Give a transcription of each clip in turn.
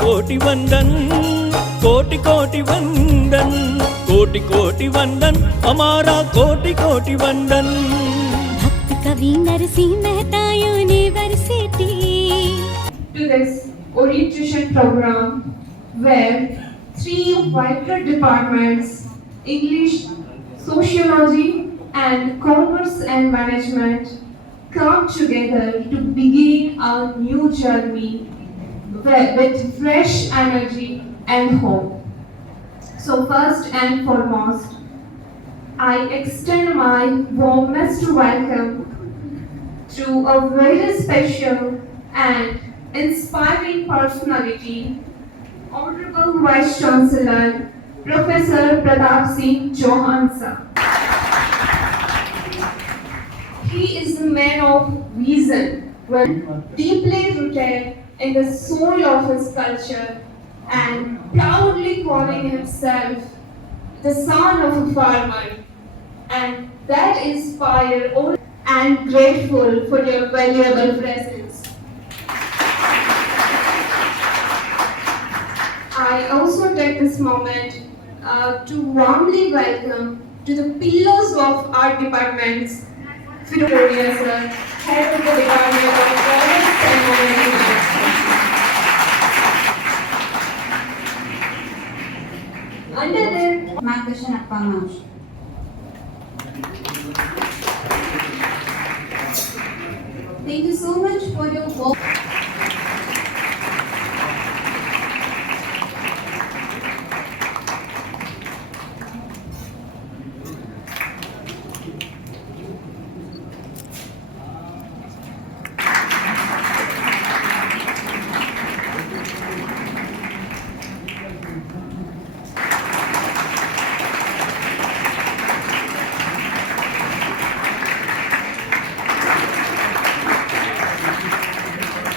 कोटि वंदन, कोटि कोटि वंदन, कोटि कोटि वंदन, हमारा कोटि कोटि वंदन। भक्त कवि Narsinh Mehta university. To this orientation program where three vital departments, English, Sociology and Commerce and Management, come together to begin our new journey with fresh energy and hope. So first and foremost, I extend my warmest welcome to a very special and inspiring personality, Honorable Vice Chancellor, Professor Pratap Singh Chauhan sir. He is a man of vision, deeply rooted in the soul of his culture and proudly calling himself the son of a farmer, and that inspire all and grateful for your valuable presence. I also take this moment to warmly welcome to the pillars of our departments, Firodia sir, head of the Department of Commerce and Management. Under their માર્ગદર્શન આપવામાં આવશે. Thank you so much for your work.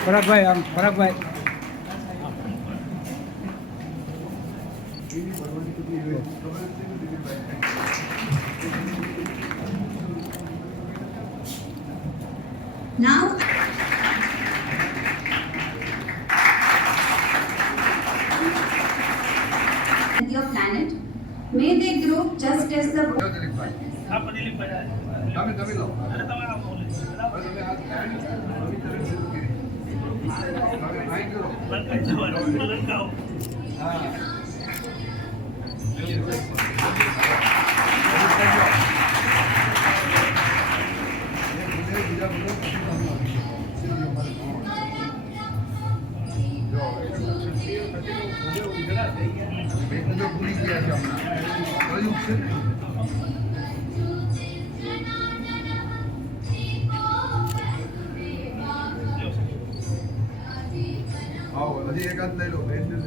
પરાગભાઈ આમ પરાગભાઈ Now your planet, may they grow just as the હજી એકાદ લઈ લો લઈ લો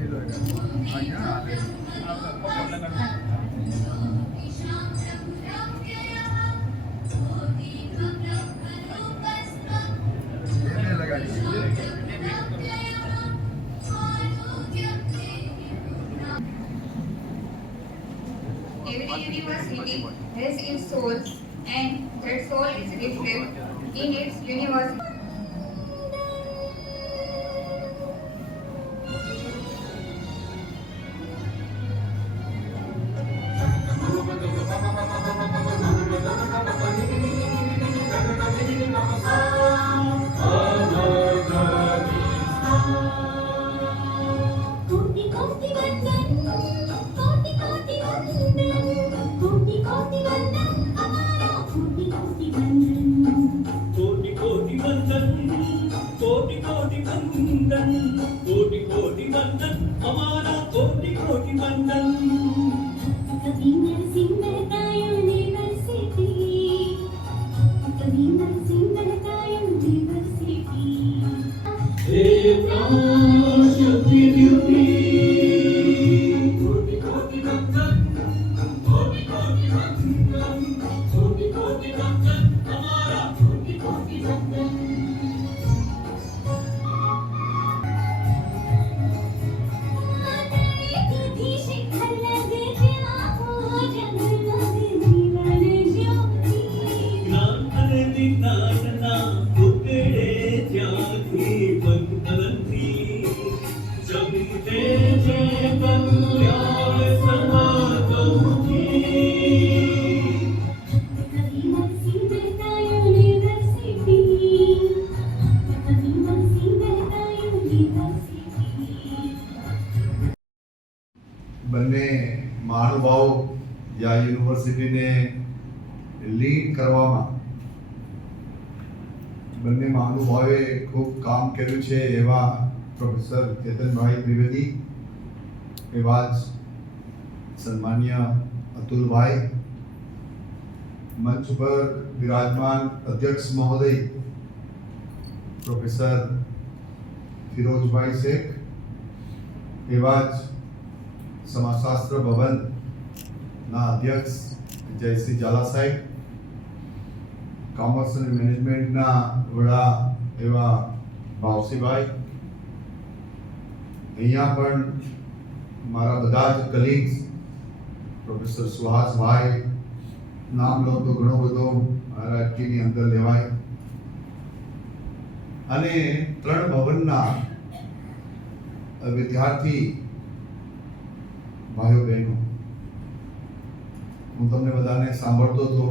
every university has its soul, and that soul is reflected in its university. कोटि कोटि वंदन, कोटि कोटि वंदन, कोटि कोटि वंदन, हमारा कोटि कोटि वंदन। कोटि कोटि वंदन, कोटि कोटि वंदन, कोटि कोटि वंदन, हमारा कोटि कोटि वंदन। कवि नरसिंह मेहता यूनिवर्सिटी, कवि नरसिंह मेहता यूनिवर्सिटी। हे प्राण शक्ति द्युति, कोटि कोटि वंदन, कोटि कोटि वंदन, कोटि कोटि वंदन, हमारा कोटि कोटि वंदन। યુનિવર્સિટીને લીડ કરવામાં બંને મહાનુભાવે ખૂબ કામ કર્યું છે એવા પ્રોફેસર ચેતનભાઈ ત્રિવેદી, એવા જ સન્માન્ય અતુલભાઈ, મંચ પર વિરાજમાન અધ્યક્ષ મહોદય પ્રોફેસર ફિરોજભાઈ શેખ, એવા જ સમાજશાસ્ત્ર ભવનના અધ્યક્ષ જયશ્રી ઝાલા સાહેબ, કોમર્સ અને મેનેજમેન્ટના વડા એવા ભાવસીભાઈ, અહીંયા પણ મારા બધા જ કલીગ્સ પ્રોફેસર સુહાસભાઈ, નામ લો તો ઘણો બધો રાજકીયની અંદર લેવાય, અને 3 ભવનના વિદ્યાર્થી ભાઈઓ બહેનો, હું તમને બધાને સાંભળતો હતો.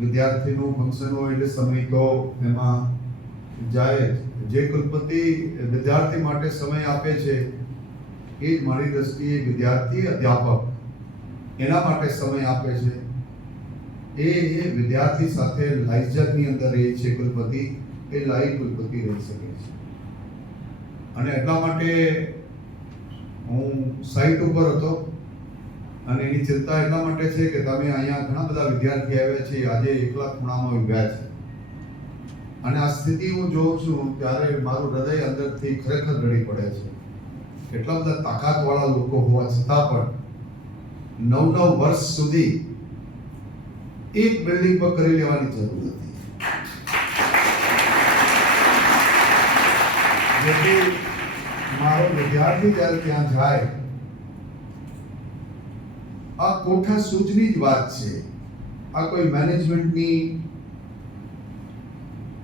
વિદ્યાર્થીનું ફંક્શન હોય એટલે સમય તો એમાં જાય જ. જે કુલપતિ વિદ્યાર્થી માટે સમય આપે છે એ જ મારી દ્રષ્ટિએ વિદ્યાર્થી અધ્યાપક એના માટે સમય આપે છે. એ વિદ્યાર્થી સાથે લાઈઝતની અંદર રહે છે કુલપતિ, એ લાઈવ કુલપતિ રહી શકે છે. અને એટલા માટે હું સાઇટ ઉપર હતો, અને એની ચિંતા એટલા માટે છે કે તમે અહીંયા ઘણા બધા વિદ્યાર્થી આવ્યા છે, આજે એકલા ખૂણામાં ઊભા છે, અને આ સ્થિતિ હું જોઉં છું ત્યારે મારું હૃદય અંદરથી ખરેખર રડી પડે છે. એટલા બધા તાકાતવાળા લોકો હોવા છતાં પણ 9 વર્ષ સુધી એક બિલ્ડિંગ પર કરી લેવાની જરૂર હતી. જેથી મારો વિદ્યાર્થી જ્યારે ત્યાં જાય, આ કોઠા સૂચની જ વાત છે. આ કોઈ મેનેજમેન્ટની,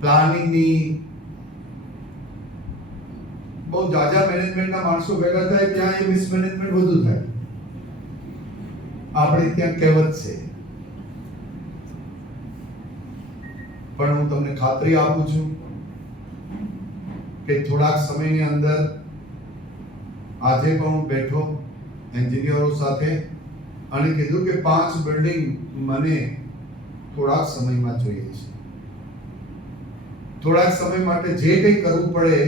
પ્લાનિંગની, બહુ જાજા મેનેજમેન્ટના માણસો ભેગા થાય ત્યાં એ મિસમેનેજમેન્ટ વધુ થાય. આપણે ત્યાં કહેવત છે. પણ હું તમને ખાતરી આપું છું કે થોડાક સમયની અંદર, આજે પણ હું બેઠો એન્જિનિયરો સાથે અને કીધું કે 5 બિલ્ડિંગ મને થોડાક સમયમાં જોઈએ છે. થોડાક સમય માટે જે કંઈ કરવું પડે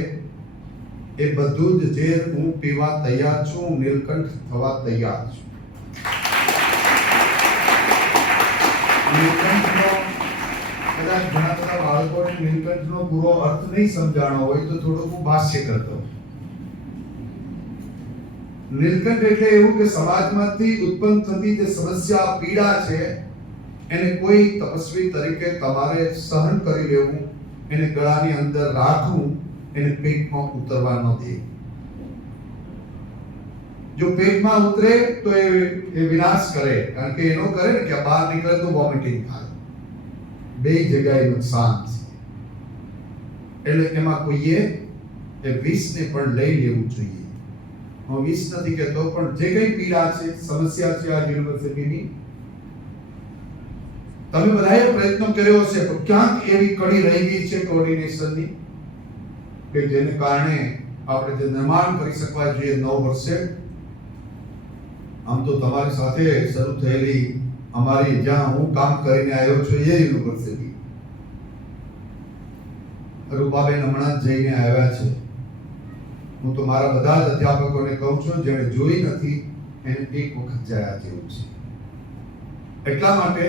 એ બધું જ ઝેર હું પીવા તૈયાર છું, નીલકંઠ થવા તૈયાર છું. નીલકંઠનો કદાચ ઘણા બધા બાળકોને નીલકંઠનો પૂરો અર્થ નહીં સમજાણો હોય તો થોડુંક હું ભાષ્ય કરતો. નીલકંઠ એટલે એવું કે સમાજમાંથી ઉત્પન્ન થતી જે સમસ્યા, પીડા છે, એને કોઈ તપસ્વી તરીકે તમારે સહન કરી લેવું, એને ગળાની અંદર રાખવું, એને પેટમાં ઉતરવા ન દે. જો પેટમાં ઉતરે તો એ વિનાશ કરે, કારણ કે એનો કરે ને કે બહાર નીકળે તો વોમિટિંગ થાય. બે જગ્યાએ નુકસાન છે. એટલે એમાં કોઈએ એ વિષને પણ લઈ લેવું જોઈએ. હું વિષ નથી કહેતો, પણ જે કઈ પીડા છે, સમસ્યા છે આ યુનિવર્સિટીની, તમે બધાએ પ્રયત્ન કર્યો હશે, તો ક્યાંક એવી કડી રહી ગઈ છે કોઓર્ડિનેશનની કે જેને કારણે આપણે જે નિર્માણ કરી શકવા જોઈએ 9 વર્ષે. આમ તો તમારી સાથે શરૂ થયેલી અમારી, જ્યાં હું કામ કરીને આવ્યો છું એ યુનિવર્સિટી, રૂપાબેન હમણાં જ જઈને આવ્યા છે. હું તો મારા બધા જ અધ્યાપકોને કહું છું, જેણે જોઈ નથી એને એક વખત જયા જેવું છે. એટલા માટે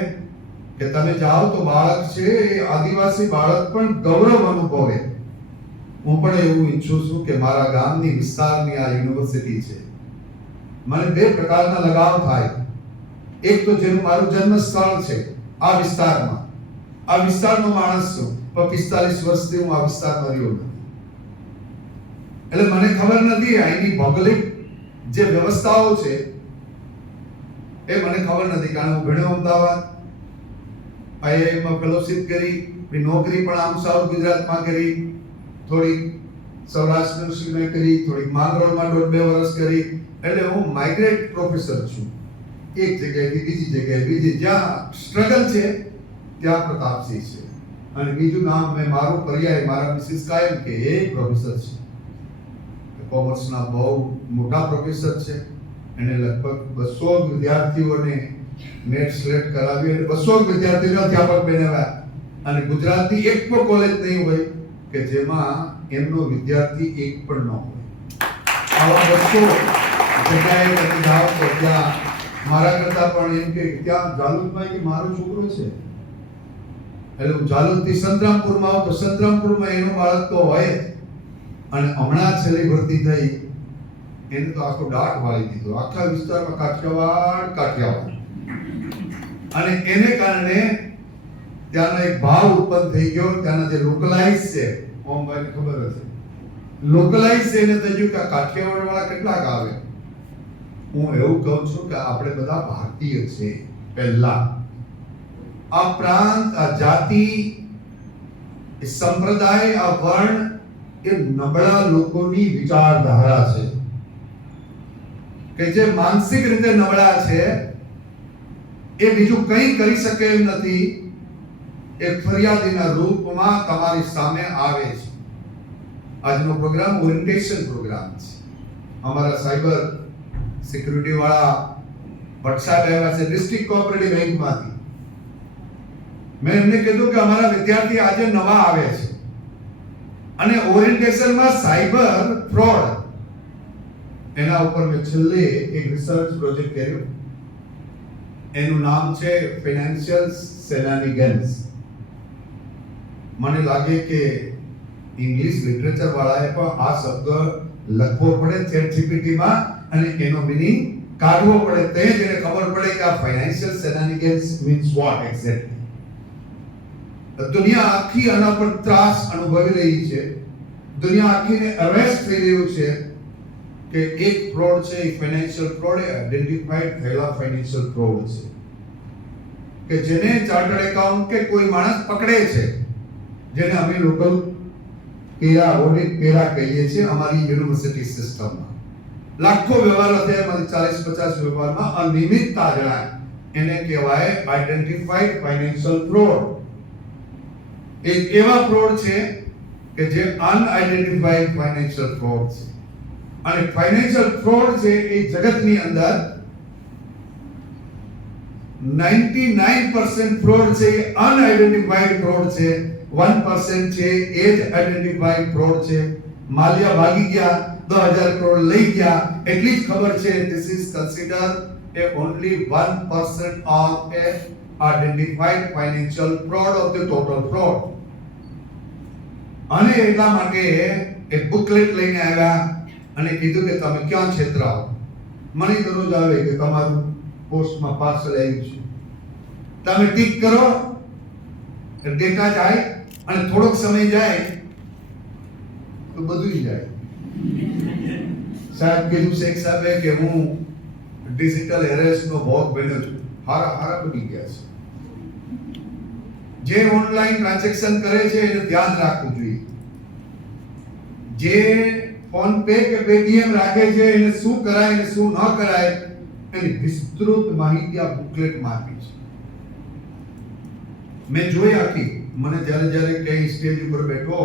કે તમે જાઓ તો બાળક છે, એ આદિવાસી બાળક પણ ગૌરવ અનુભવે. હું પણ એવું ઈચ્છું છું કે મારા ગામની, વિસ્તારની આ યુનિવર્સિટી છે, મને 2 પ્રકારના લગાવ થાય. એક તો જેનું મારું જન્મ સ્થળ છે આ વિસ્તારમાં, આ વિસ્તારનો માણસ છું, પણ 45 વર્ષથી હું આ વિસ્તારમાં રહ્યો નથી. એટલે મને ખબર નથી અહીંની ભૌગોલિક જે વ્યવસ્થાઓ છે એ મને ખબર નથી. કારણ હું ભણ્યો અમદાવાદ, આઈઆઈએમમાં ફેલોશિપ કરી, નોકરી પણ આમ સાઉથ ગુજરાતમાં કરી, થોડી સૌરાષ્ટ્ર યુનિવર્સિટીમાં કરી, થોડી માંગરોળમાં 1.5 વર્ષ કરી. એટલે હું માઇગ્રેટ પ્રોફેસર છું, એક જગ્યાએથી બીજી જગ્યાએ, બીજી જ્યાં સ્ટ્રગલ છે ત્યાં પ્રતાપસિંહ છે. અને બીજું નામ મેં મારું પર્યાય મારા મિસિસ કાયમ કે એ પ્રોફેસર છે, કોમર્સના બહુ મોટા પ્રોફેસર છે. એને લગભગ 200 વિદ્યાર્થીઓને નેટ સ્લેટ કરાવી અને 200 વિદ્યાર્થીઓને અધ્યાપક બનાવ્યા. અને ગુજરાતની એક પણ કોલેજ નહીં હોય કે જેમાં એમનો વિદ્યાર્થી એક પણ ન હોય. આવા 200 જગ્યાએ તમે જાઓ તો ત્યાં મારા કરતા પણ એમ કે ત્યાં જાલુદમાં કે મારો છોકરો છે, એટલે હું જાલુદથી સંતરામપુરમાં આવું તો સંતરામપુરમાં એનું બાળક તો હોય જ. અને હમણાં છેલ્લી ભરતી થઈ એને તો આખો દાટ વાળી દીધો, આખા વિસ્તારમાં કાઠિયાવાડ. અને એને કારણે ત્યાંનો એક ભાવ ઉત્પન્ન થઈ ગયો. ત્યાંના જે લોકલાઇઝ છે, ઓમભાઈને ખબર હશે, લોકલાઇઝ છે એને થઈ ગયું કે કાઠિયાવાડ વાળા કેટલાક આવે. હું એવું કહું છું કે આપણે બધા ભારતીય છે પહેલા. આ પ્રાંત, આ જાતિ, એ સંપ્રદાય, આ વર્ણ એ નબળા લોકોની વિચારધારા છે કે જે માનસિક રીતે નબળા છે એ બીજું કંઈ કરી શકે એમ નથી. એ ફરિયાદીના રૂપમાં તમારી સામે આવે છે. આજનો પ્રોગ્રામ ઓરિએન્ટેશન પ્રોગ્રામ છે. અમારા સાયબર સિક્યુરિટી વાળા ભટ્ટ સાહેબ આવ્યા છે ડિસ્ટ્રિક્ટ કોઓપરેટિવ બેંકમાંથી. મેં એમને કીધું કે અમારા વિદ્યાર્થી આજે નવા આવે છે અને ઓરિએન્ટેશનમાં સાયબર ફ્રોડ એના ઉપર મેં છેલ્લે એક રિસર્ચ પ્રોજેક્ટ કર્યો. એનું નામ છે ફાઇનાન્શિયલ શેનાનિગન્સ. મને લાગે કે ઇંગ્લિશ લિટરેચર વાળાએ પણ આ શબ્દ લખવો પડે ChatGPT માં અને એનો મીનિંગ કાઢવો પડે, તે જ એને ખબર પડે કે આ ફાઇનાન્શિયલ શેનાનિગન્સ મીન્સ વોટ એક્ઝેક્ટલી. દુનિયા આખી આના પર ત્રાસ અનુભવી રહી છે. દુનિયા આખીને અરેસ્ટ થઈ રહ્યું છે કે એક ફ્રોડ છે, એક ફાઇનાન્શિયલ ફ્રોડ એ આઈડેન્ટિફાઈડ થયેલા ફાઇનાન્શિયલ ફ્રોડ છે કે જેને ચાર્ટર્ડ એકાઉન્ટ કે કોઈ માણસ પકડે છે, જેને અમે લોકલ કેરા ઓડિટ કેરા કહીએ છીએ અમારી યુનિવર્સિટી સિસ્ટમમાં. લાખો વ્યવહારો થયા, એમાંથી 40-50 વ્યવહારમાં અનિયમિતતા જણાય. એને કહેવાય આઈડેન્ટિફાઈડ ફાઇનાન્શિયલ ફ્રોડ. એક એવા ફ્રોડ છે કે જે અનઆઇડેન્ટિફાઈડ ફાઇનાન્શિયલ ફ્રોડ છે. અને ફાઇનાન્શિયલ ફ્રોડ છે એ જગતની અંદર 99% ફ્રોડ છે એ અનઆઇડેન્ટિફાઈડ ફ્રોડ છે, 1% છે એ જ આઇડેન્ટિફાઈડ ફ્રોડ છે. માલિયા ભાગી ગયા, 10,000 કરોડ લઈ ગયા, એટલી જ ખબર છે. This is consider A only 1% of A identified financial fraud of the total fraud. અને એટલા માટે એક બુકલેટ લઈને આવ્યા અને કીધું કે તમે ક્યાં છેતરાઓ. મને દરરોજ આવે કે તમારું પોસ્ટમાં પાર્સલ આવ્યું છે, તમે ટીક કરો, ડેટા જાય અને થોડોક સમય જાય તો બધું જાય. સાહેબ કીધું શેખ સાહેબે કે હું ડિજિટલ એરેસ્ટનો ભોગ બન્યો છું. હારા બની ગયા છે. જે ઓનલાઈન ટ્રાન્ઝેક્શન કરે છે એને ધ્યાન રાખવું જોઈએ. જે ફોન પે કે પેટીએમ રાખે છે એને શું કરાય અને શું ન કરાય એની વિસ્તૃત માહિતી આ બુકલેટમાં આપી છે. મેં જોઈ આખી. મને જ્યારે કઈ સ્ટેજ ઉપર બેઠો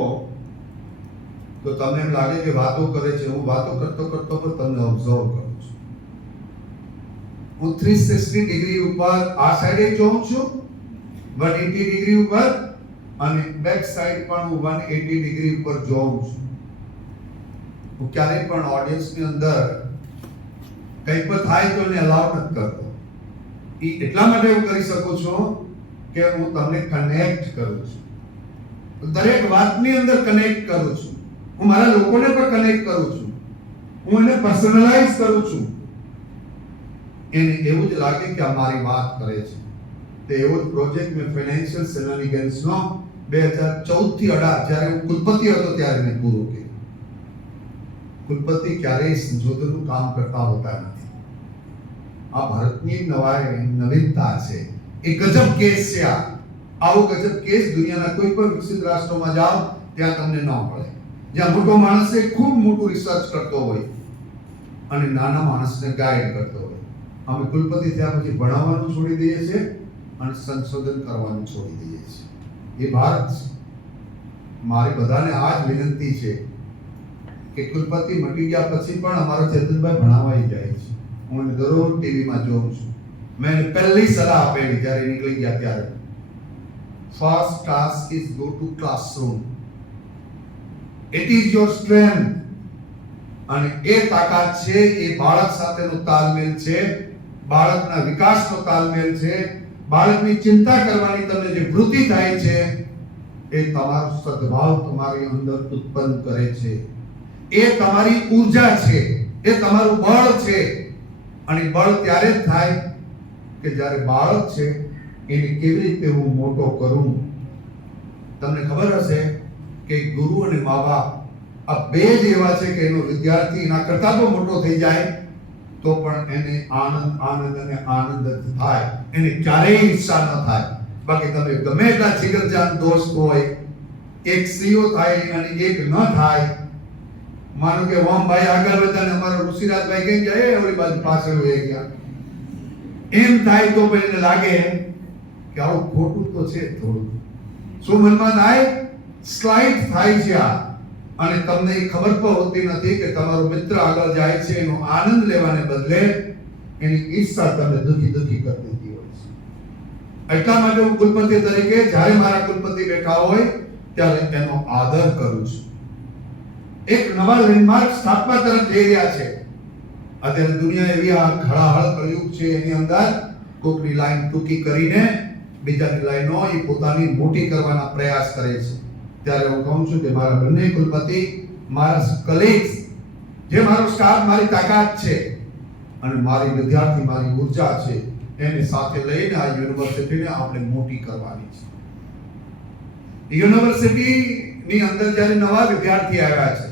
તો તમને એમ લાગે કે વાતો કરે છે. હું વાતો કરતો પણ તમને ઓબ્ઝર્વ કરું છું. હું 360 ડિગ્રી ઉપર આ સાઈડે જોઉં છું, 180 ડિગ્રી ઉપર, અને બેક સાઈડ પણ હું 180 ડિગ્રી ઉપર જોઉં છું. હું ક્યારેય પણ ઓડિયન્સની અંદર કંઈ પણ થાય તો એને અલાઉ નથી કરતો. એ એટલા માટે હું કરી શકું છું કે હું તમને કનેક્ટ કરું છું. દરેક વાતની અંદર કનેક્ટ કરું છું. હું મારા લોકોને પણ કનેક્ટ કરું છું. હું એને પર્સનલાઇઝ કરું છું. એને એવું જ લાગે કે આ મારી વાત કરે છે. તે એવો જ પ્રોજેક્ટ મેં ફાઇનાન્શિયલ શેનાનિગન્સનો 2014 થી 18 જ્યારે હું કુલપતિ હતો ત્યારે મેં પૂરો કર્યો. કુલપતિ ક્યારેય સંશોધનનું કામ કરતા હોતા નથી. આ ભારતની નવીનતા છે. એ ગજબ કેસ છે. આવો ગજબ કેસ દુનિયાના કોઈ પણ વિકસિત રાષ્ટ્રોમાં જાઓ ત્યાં તમને ન મળે. જ્યાં મોટો માણસ ખૂબ મોટું રિસર્ચ કરતો હોય અને નાના માણસને ગાઈડ કરતો હોય. અમે કુલપતિ ત્યાં પછી ભણાવવાનું છોડી દઈએ છીએ અને સંશોધન કરવાનું છોડી દઈએ છીએ. એ ભારત છે. મારી બધાને આ જ વિનંતી છે કે કુલપતિ મટી ગયા પછી પણ અમારા ચેતનભાઈ ભણાવાઈ જાય છે. હું એને દરરોજ ટીવીમાં જોઉં છું. મેં એને પહેલી સલાહ આપેલી જ્યારે નીકળી ગયા ત્યારે, first task is go to classroom. It is your strength. અને એ તાકાત છે, એ બાળક સાથેનો તાલમેલ છે, બાળકના વિકાસનો તાલમેલ છે, બાળકની ચિંતા કરવાની તમને જે વૃત્તિ થાય છે, એ તમારો સદભાવ તમારી અંદર ઉત્પન્ન કરે છે. એ તમારી ઊર્જા છે, એ તમારું બળ છે. અને બળ ત્યારે જ થાય કે જ્યારે બાળક છે એને કેવી રીતે હું મોટો કરું. તમને ખબર હશે કે ગુરુ અને મા બાપ આ બે જ એવા છે કે એનો વિદ્યાર્થી એના કરતા તો મોટો થઈ જાય તો પણ એને આનંદ આનંદ અને આનંદ જ થાય, એને ક્યારેય ઈર્ષા ન થાય. બાકી તમે ગમે એટલા જીગરજાન દોસ્ત હોય, એક સીઓ થાય અને એક ન થાય, માનો કે વામભાઈ આગળ વધતા ને અમારા ઋષિરાજભાઈ કઈ જાય ઓલી બાજુ પાછળ વહી ગયા, એમ થાય તો પણ એને લાગે કે આવું ખોટું તો છે થોડું. શું મનમાં થાય? સ્લાઇડ થાય છે આ. અને તમને એ ખબર પણ હોતી નથી કે તમારો મિત્ર આગળ જાય છે એનો આનંદ લેવાને બદલે એની ઈર્ષા તમને દુખી દુખી કરી દેતી હોય છે. એટલા માટે હું કુલપતિ તરીકે જ્યારે મારા કુલપતિ બેઠા હોય ત્યારે એનો આદર કરું છું. એક નવા લેન્ડમાર્ક સ્થાપવા તરફ જઈ રહ્યા છે. અત્યારે દુનિયા એવી આ ખળાહળ કળયુગ છે, એની અંદર કોકની લાઈન ટૂંકી કરીને બીજાની લાઈનો એ પોતાની મોટી કરવાના પ્રયાસ કરે છે. ત્યારે હું કહું છું કે મારા બંને કુલપતિ, મારા કલીગ્સ, જે મારો સ્ટાફ મારી તાકાત છે અને મારી વિદ્યાર્થી મારી ઊર્જા છે, એને સાથે લઈને આ યુનિવર્સિટીને આપણે મોટી કરવાની છે. યુનિવર્સિટીની અંદર જ્યારે નવા વિદ્યાર્થી આવ્યા છે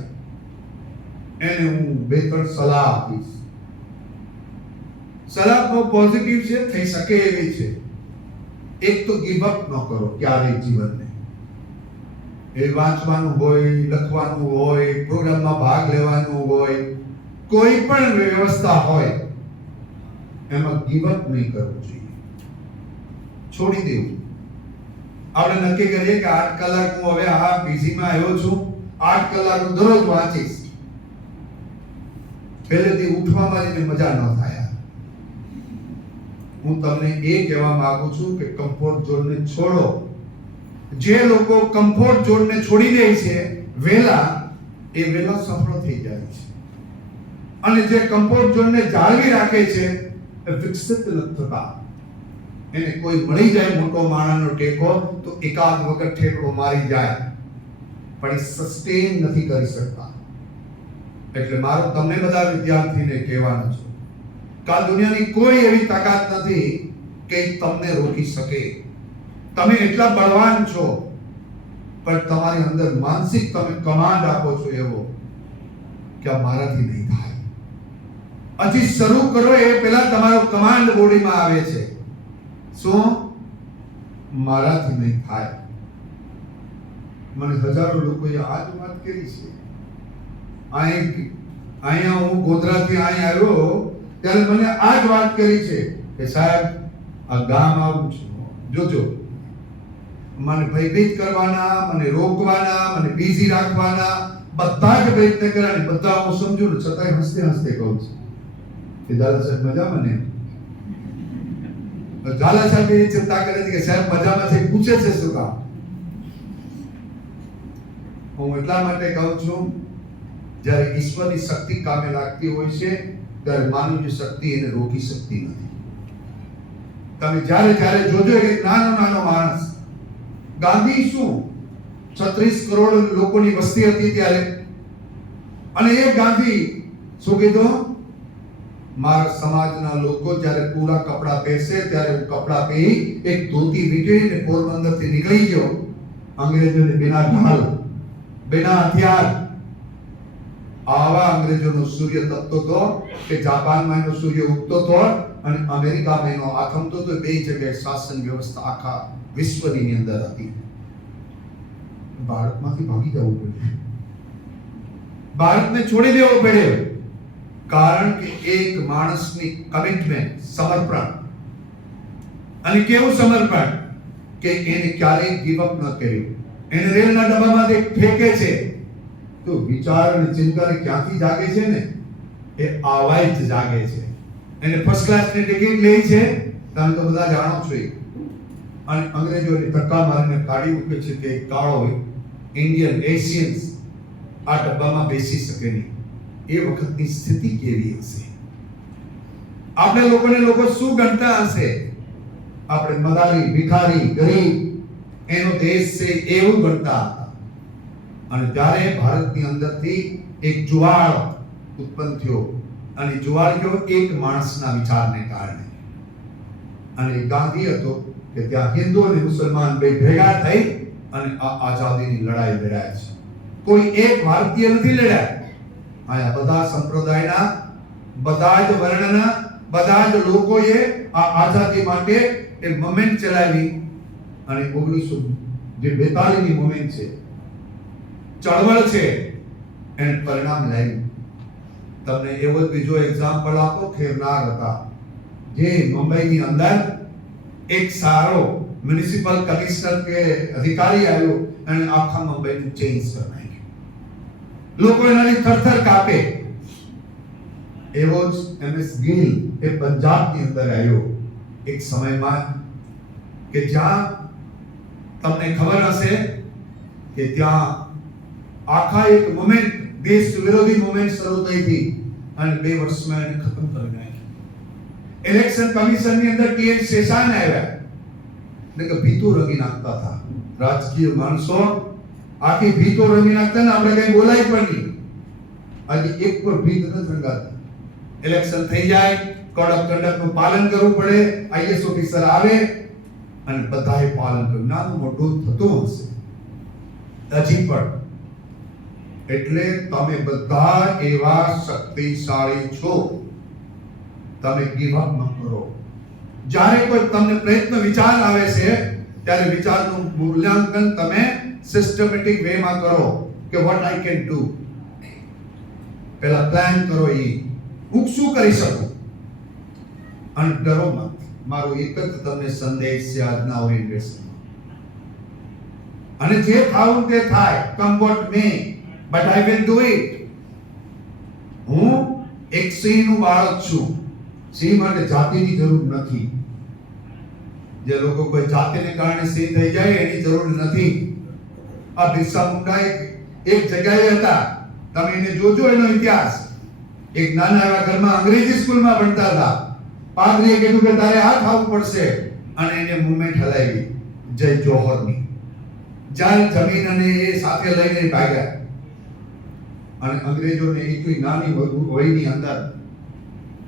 એને હું બે ત્રણ સલાહ આપીશ. સલાહ બહુ પોઝિટિવ છે, થઈ શકે એવી છે. એક તો ગીવ અપ ન કરો ક્યારેય જીવનને. એ વાંચવાનું હોય, લખવાનું હોય, પ્રોગ્રામમાં ભાગ લેવાનું હોય, કોઈ પણ વ્યવસ્થા હોય, એમાં ગીવ અપ નહીં કરવું જોઈએ, છોડી દેવું. આપણે નક્કી કરીએ કે 8 કલાક હું હવે આ પીસીમાં આવ્યો છું, 8 કલાક હું દરરોજ વાંચીશ. પહેલેથી ઉઠવામાં જ મજા ન થાય. હું તમને એ કહેવા માંગુ છું કે કમ્ફર્ટ ઝોનને છોડો. જે લોકો કમ્ફર્ટ ઝોનને છોડી દે છે વેલા, એ વેલા સફળ થઈ જાય છે. અને જે કમ્ફર્ટ ઝોનને જાળવી રાખે છે એ વિકસિત નથી થતા. એને કોઈ મળી જાય મોટો માણસનો ટેકો તો એકાદ વખત ઠેકડો મારી જાય, પણ એ સસ્ટેન નથી કરી શકતા. એટલે મારું તમને બધા વિદ્યાર્થીને કહેવાનું છે કે આ દુનિયાની કોઈ એવી તાકાત નથી કે તમને રોકી શકે. તમે એટલા બળવાન છો, પણ તમારી અંદર માનસિક તમે કમાન્ડ આપો છો એવો કે આ મારાથી નહીં થાય. હજી શરૂ કરો એ પહેલા તમારો કમાન્ડ બોડીમાં આવે છે, શું મારાથી નહીં થાય. મને હજારો લોકોએ આ જ વાત કરી છે. અહીંયા હું ગોધરાથી અહીંયા આવ્યો ત્યારે મને આ જ વાત કરી છે કે સાહેબ આ ગામ આવું છે, જોજો મને ભયભીત કરવાના, મને રોકવાના, મને બિઝી રાખવાના બધા જ પ્રયત્ન કર્યા. બધા હું સમજુ ને છતાંય હસતે હસતે કહું છું કે દાદા સાહેબ મજામાં ને. ઝાલા સાહેબ એ ચિંતા કરે છે કે સાહેબ મજામાં છે, પૂછે છે શું કામ. હું એટલા માટે કહું છું, જ્યારે ઈશ્વરની શક્તિ કામે લાગતી હોય છે ત્યારે માનવીય શક્તિ એને રોકી શકતી નથી. તમે જ્યારે જ્યારે જોજો કે નાનો નાનો માણસ, ગાંધી શું 36 કરોડ લોકોની વસ્તી હતી ત્યારે, અને એ ગાંધી શું કીધું, મારા સમાજના લોકો જ્યારે પૂરા કપડા પહેરશે ત્યારે હું કપડા પહેરી એક ધોતી વીંટીને પોરબંદરથી નીકળી ગયો. અંગ્રેજોને બિના ઢાલ, બિના હથિયાર. આવા અંગ્રેજોનો સૂર્ય તપતો હતો કે જાપાનમાં એનો સૂર્ય ઉગતો હતો અને અમેરિકામાં એનો આથમતો હતો. બે જગ્યાએ શાસન વ્યવસ્થા આખા વિશ્વની અંદર હતી. ભારતમાંથી ભાગી જવું પડ્યું, ભારતને છોડી દેવો પડ્યો, કારણ કે એક માણસની કમિટમેન્ટ, સમર્પણ. અને કેવું સમર્પણ કે એને ક્યારેય ગીવ અપ ન કર્યું. એને રેલના ડબ્બામાંથી ફેંકે છે તો વિચાર અને ચિંતા ક્યાંથી જાગે છે ને, એ આવાય જ જાગે છે. એને ફર્સ્ટ ક્લાસની ટિકિટ લે છે, તમે તો બધા જાણો છો. અને અંગ્રેજોની ધક્કા મારીને કાઢી મૂકે છે કે કાળો ઇન્ડિયન એશિયન્સ આ ડબ્બામાં બેસી શકે નહીં. એ વખતની સ્થિતિ કેવી હશે? આપણે લોકો શું ગણતા હશે? આપણે મદારી, ભિખારી, ગરીબ એનો દેશ છે એવું ગણતા હતા. અને ત્યારે ભારતની અંદરથી એક જુવાળ ઉત્પન્ન થયો, અને જુવાળ કયો? એક માણસના વિચારને કારણે. અને ગાંધી હતો કે ત્યાં હિન્દુ અને મુસલમાન બે ભેગા થઈ અને આ આઝાદીની લડાઈ લડ્યા છે. કોઈ એક ભારતીય નથી લડ્યા. આ બધા સંપ્રદાયના, બધા જ વર્ણના, બધા જ લોકોએ આ આઝાદી માટે એ મૂવમેન્ટ ચલાવી. અને 1942 ની મૂવમેન્ટ છે, ચળવળ છે, એને પરિણામ લાવ્યું. તમને એવો જ બીજો એક્ઝામ્પલ આપો. ખેરનાર હતા, જે મુંબઈની અંદર એક સારો મ્યુનિસિપલ કમિશનર કે અધિકારી આવ્યો અને આખા મુંબઈનું ચેન્જ કરી નાખ્યું. લોકો એનાથી થરથર કાપે. એવો જ એમએસ ગિલ એ પંજાબની અંદર આવ્યો એક સમયમાં, કે જ્યાં તમને ખબર હશે કે ત્યાં આખા એક મૂવમેન્ટ, દેશ વિરોધી મૂવમેન્ટ શરૂ થઈ હતી અને 2 વર્ષમાં એને ખતમ કરી નાખી. ઇલેક્શન કમિશનની અંદર ટીએન શેષાન આવ્યા ને કે ભીતો રંગી નાખતા હતા. રાજકીય માણસો આખી ભીતો રંગી નાખતા ને આપણે કઈ બોલાય પણ નહીં. આજે એક પર ભીત નથી રંગાતી. ઇલેક્શન થઈ જાય, કોડ ઓફ કન્ડક્ટનું પાલન કરવું પડે, આઈએસ ઓફિસર આવે અને બધાએ પાલન કર્યું. નાનું મોટું થતું હશે હજી પણ. એટલે તમે બધા એવા શક્તિશાળી છો, તમે ગીવ અપ ન કરો. જ્યારે કોઈ તમને પ્રયત્ન વિચાર આવે છે ત્યારે વિચારનું મૂલ્યાંકન તમે સિસ્ટમેટિક વેમાં કરો કે વોટ આઈ કેન ડુ. પહેલા પ્લાન કરો, હું શું કરી શકું, અને ડરો મત. મારો એક જ તમને સંદેશ છે આજના ઓરિએન્ટેશનમાં. અને જે થાવું તે થાય, come what may, but I will do it. હું એક સિંહનું બાળક છું. સિંહ માટે જાતિની જરૂર નથી. જે લોકો કોઈ જાતિને કારણે સિંહ થઈ જાય એની જરૂર નથી. આ બિરસા મુંડા એક જગ્યાએ હતા, તમે એને જોજો એનો ઇતિહાસ. એક નાના એવા ઘરમાં અંગ્રેજી સ્કૂલમાં ભણતા હતા. પાદરીએ કીધું કે તારે આ ખાવું પડશે, અને એને મૂવમેન્ટ હલાવી જય જોહરની. જાન જમીન અને એ સાથે લઈને ભાગ્યા. અને અંગ્રેજોને એટલી નાની વયની અંદર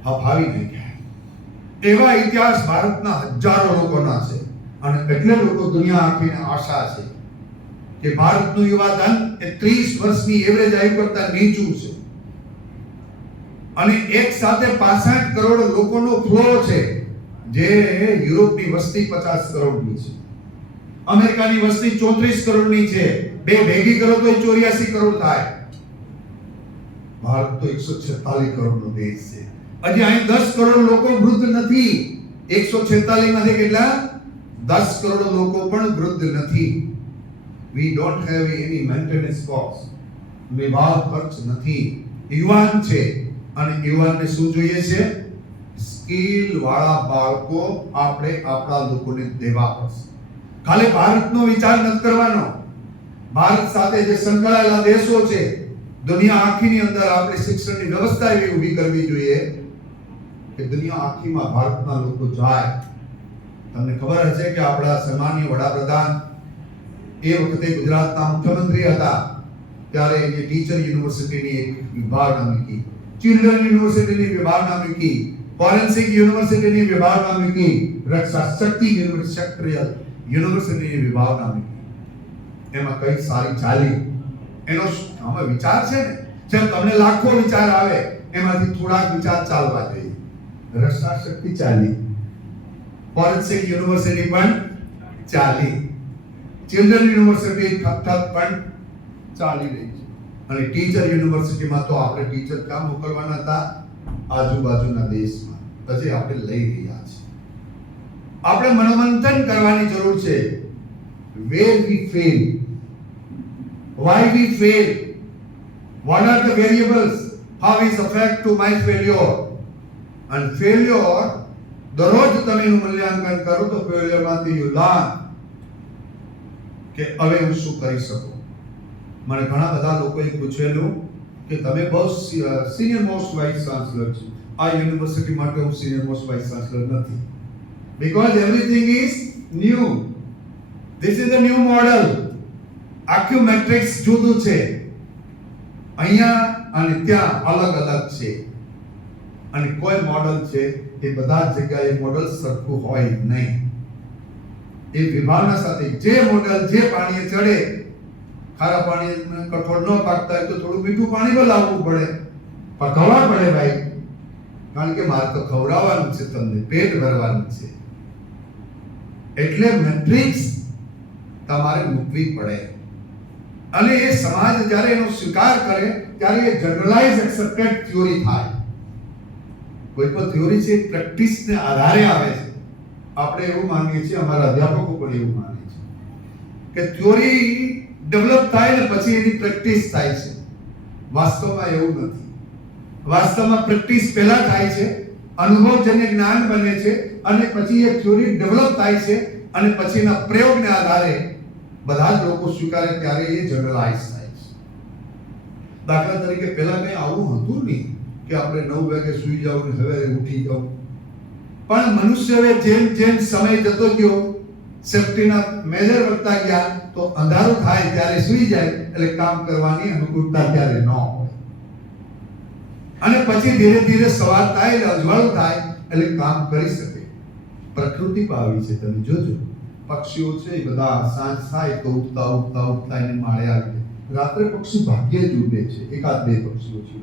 હફાવી નાખ્યા. એવા ઇતિહાસ ભારતના હજારો લોકોના છે. અને એટલે લોકો દુનિયા આખીને આશા છે કે ભારતનું યુવાધન એ 30 વર્ષની એવરેજ આયુ કરતા નીચું છે. અને એક સાથે 65 કરોડ લોકોનો ફ્લો છે, જે યુરોપની વસ્તી 50 કરોડની છે, અમેરિકાની વસ્તી 34 કરોડની છે. બે ભેગી કરો તો 84 કરોડ થાય. ભારત તો 146 કરોડનો દેશ છે. હજી અહીં 10 કરોડ લોકો વૃદ્ધ નથી. 146 માંથી કેટલા? 10 કરોડ લોકો પણ વૃદ્ધ નથી. we don't have any maintenance cost. વિવાહ ખર્ચ નથી. યુવાન છે, અને યુવાનને શું જોઈએ છે? સ્કિલ વાળા બાળકો આપણે આપણા લોકોને દેવા પડશે. ખાલી ભારતનો વિચાર નથી કરવાનો. ભારત સાથે જે સંકળાયેલા દેશો છે, દુનિયા આખીની અંદર આપણે શિક્ષણની વ્યવસ્થા એવી ઊભી કરવી જોઈએ કે દુનિયા આખીમાં ભારતના લોકો જાય. તમને ખબર હશે કે આપણા સન્માનીય વડાપ્રધાન એ વખતે ગુજરાતના મુખ્યમંત્રી હતા, ત્યારે એને ટીચર યુનિવર્સિટીની એક વિભાવના મૂકી, ચિલ્ડ્રન યુનિવર્સિટીની વિભાવના મૂકી, ફોરેન્સિક યુનિવર્સિટીની વિભાવના મૂકી, રક્ષા શક્તિ યુનિવર્સિટીની વિભાવના મૂકી. એમાં કઈ સારી ચાલી એનો આમાં વિચાર છે ને. જેમ તમને લાખો વિચાર આવે એમાંથી થોડાક વિચાર ચાલવા જોઈએ. રક્ષા શક્તિ ચાલી, ફોરેન્સિક યુનિવર્સિટી પણ ચાલી, ચિલ્ડ્રન યુનિવર્સિટી ઠપ પણ ચાલી રહી છે. અને ટીચર યુનિવર્સિટીમાં તો આપણે ટીચર ક્યાં મોકલવાના હતા? આજુબાજુના દેશમાં. પછી આપણે લઈ રહ્યા છે. આપણે મનોમંથન કરવાની જરૂર છે. where we fail, why we fail, what are the variables, how is affect to my failure. અને ફેલ્યોર દરરોજ તમે એનું મૂલ્યાંકન કરો તો ફેલ્યોરમાંથી યુ લર્ન કે હવે હું શું કરી શકું. મને ઘણા બધા લોકોએ પૂછેલું કે તમે બહુ સિનિયર મોસ્ટ વાઇસ ચાન્સલર છો. આ યુનિવર્સિટી માટે હું સિનિયર મોસ્ટ વાઇસ ચાન્સલર નથી, because everything is new. This is a new model. આખું મેટ્રિક્સ જુદું છે, અહીંયા અને ત્યાં અલગ અલગ છે. અને કોઈ મોડલ છે એ બધા જ જગ્યાએ મોડલ સરખું હોય નહીં. એ વિભાવના સાથે જે મોડલ જે પાણીએ ચડે, ખારા પાણી કઠોળ ન પાકતા હોય તો થોડું મીઠું પાણી બોલાવવું પડે, પકવવા પડે ભાઈ, કારણ કે મારે તો ખવડાવવાનું છે, તમને પેટ ભરવાનું છે. એટલે મેટ્રિક્સ તમારે મૂકવી પડે. અને એ સમાજ જ્યારે એનો સ્વીકાર કરે ત્યારે એ જનરલાઇઝ એક્સેપ્ટેડ થિયોરી થાય. કોઈ પણ થિયોરી છે પ્રેક્ટિસને આધારે આવે છે. આપણે એવું માનીએ છીએ, અમારા અધ્યાપકો પણ એવું માને છે કે થિયોરી ડેવલપ થાય ને પછી એની પ્રેક્ટિસ થાય છે. વાસ્તવમાં એવું નથી. વાસ્તવમાં પ્રેક્ટિસ પહેલા થાય છે, અનુભવજન્ય જ્ઞાન બને છે, અને પછી એ થિયોરી ડેવલપ થાય છે, અને પછીના પ્રયોગને આધારે બધા જ લોકો સ્વીકારે ત્યારે એ જનરલાઇઝ થાય છે. દાખલા તરીકે પહેલા કંઈ આવું હતું નહીં કે આપણે 9 વાગે સૂઈ જાવ ને સવારે ઉઠી જાવ. પણ મનુષ્યએ જેમ જેમ સમય જતો ગયો, સેફ્ટીના મેજર વધતા ગયા, તો અંધારું થાય ત્યારે સૂઈ જાય એટલે કામ કરવાની અનુકૂળતા ત્યારે ન હોય. અને પછી ધીરે ધીરે સવાર થાય એટલે અજવાળું થાય એટલે કામ કરી શકે. પ્રકૃતિ પાવી છે, તમે જોજો. પક્ષીઓ છે એ બધા સાંજ થાય તો ઉઠતા એને માળે આવી જાય. રાત્રે પક્ષી ભાગ્યે જ ઉડે છે, એકાદ બે પક્ષીઓ છે.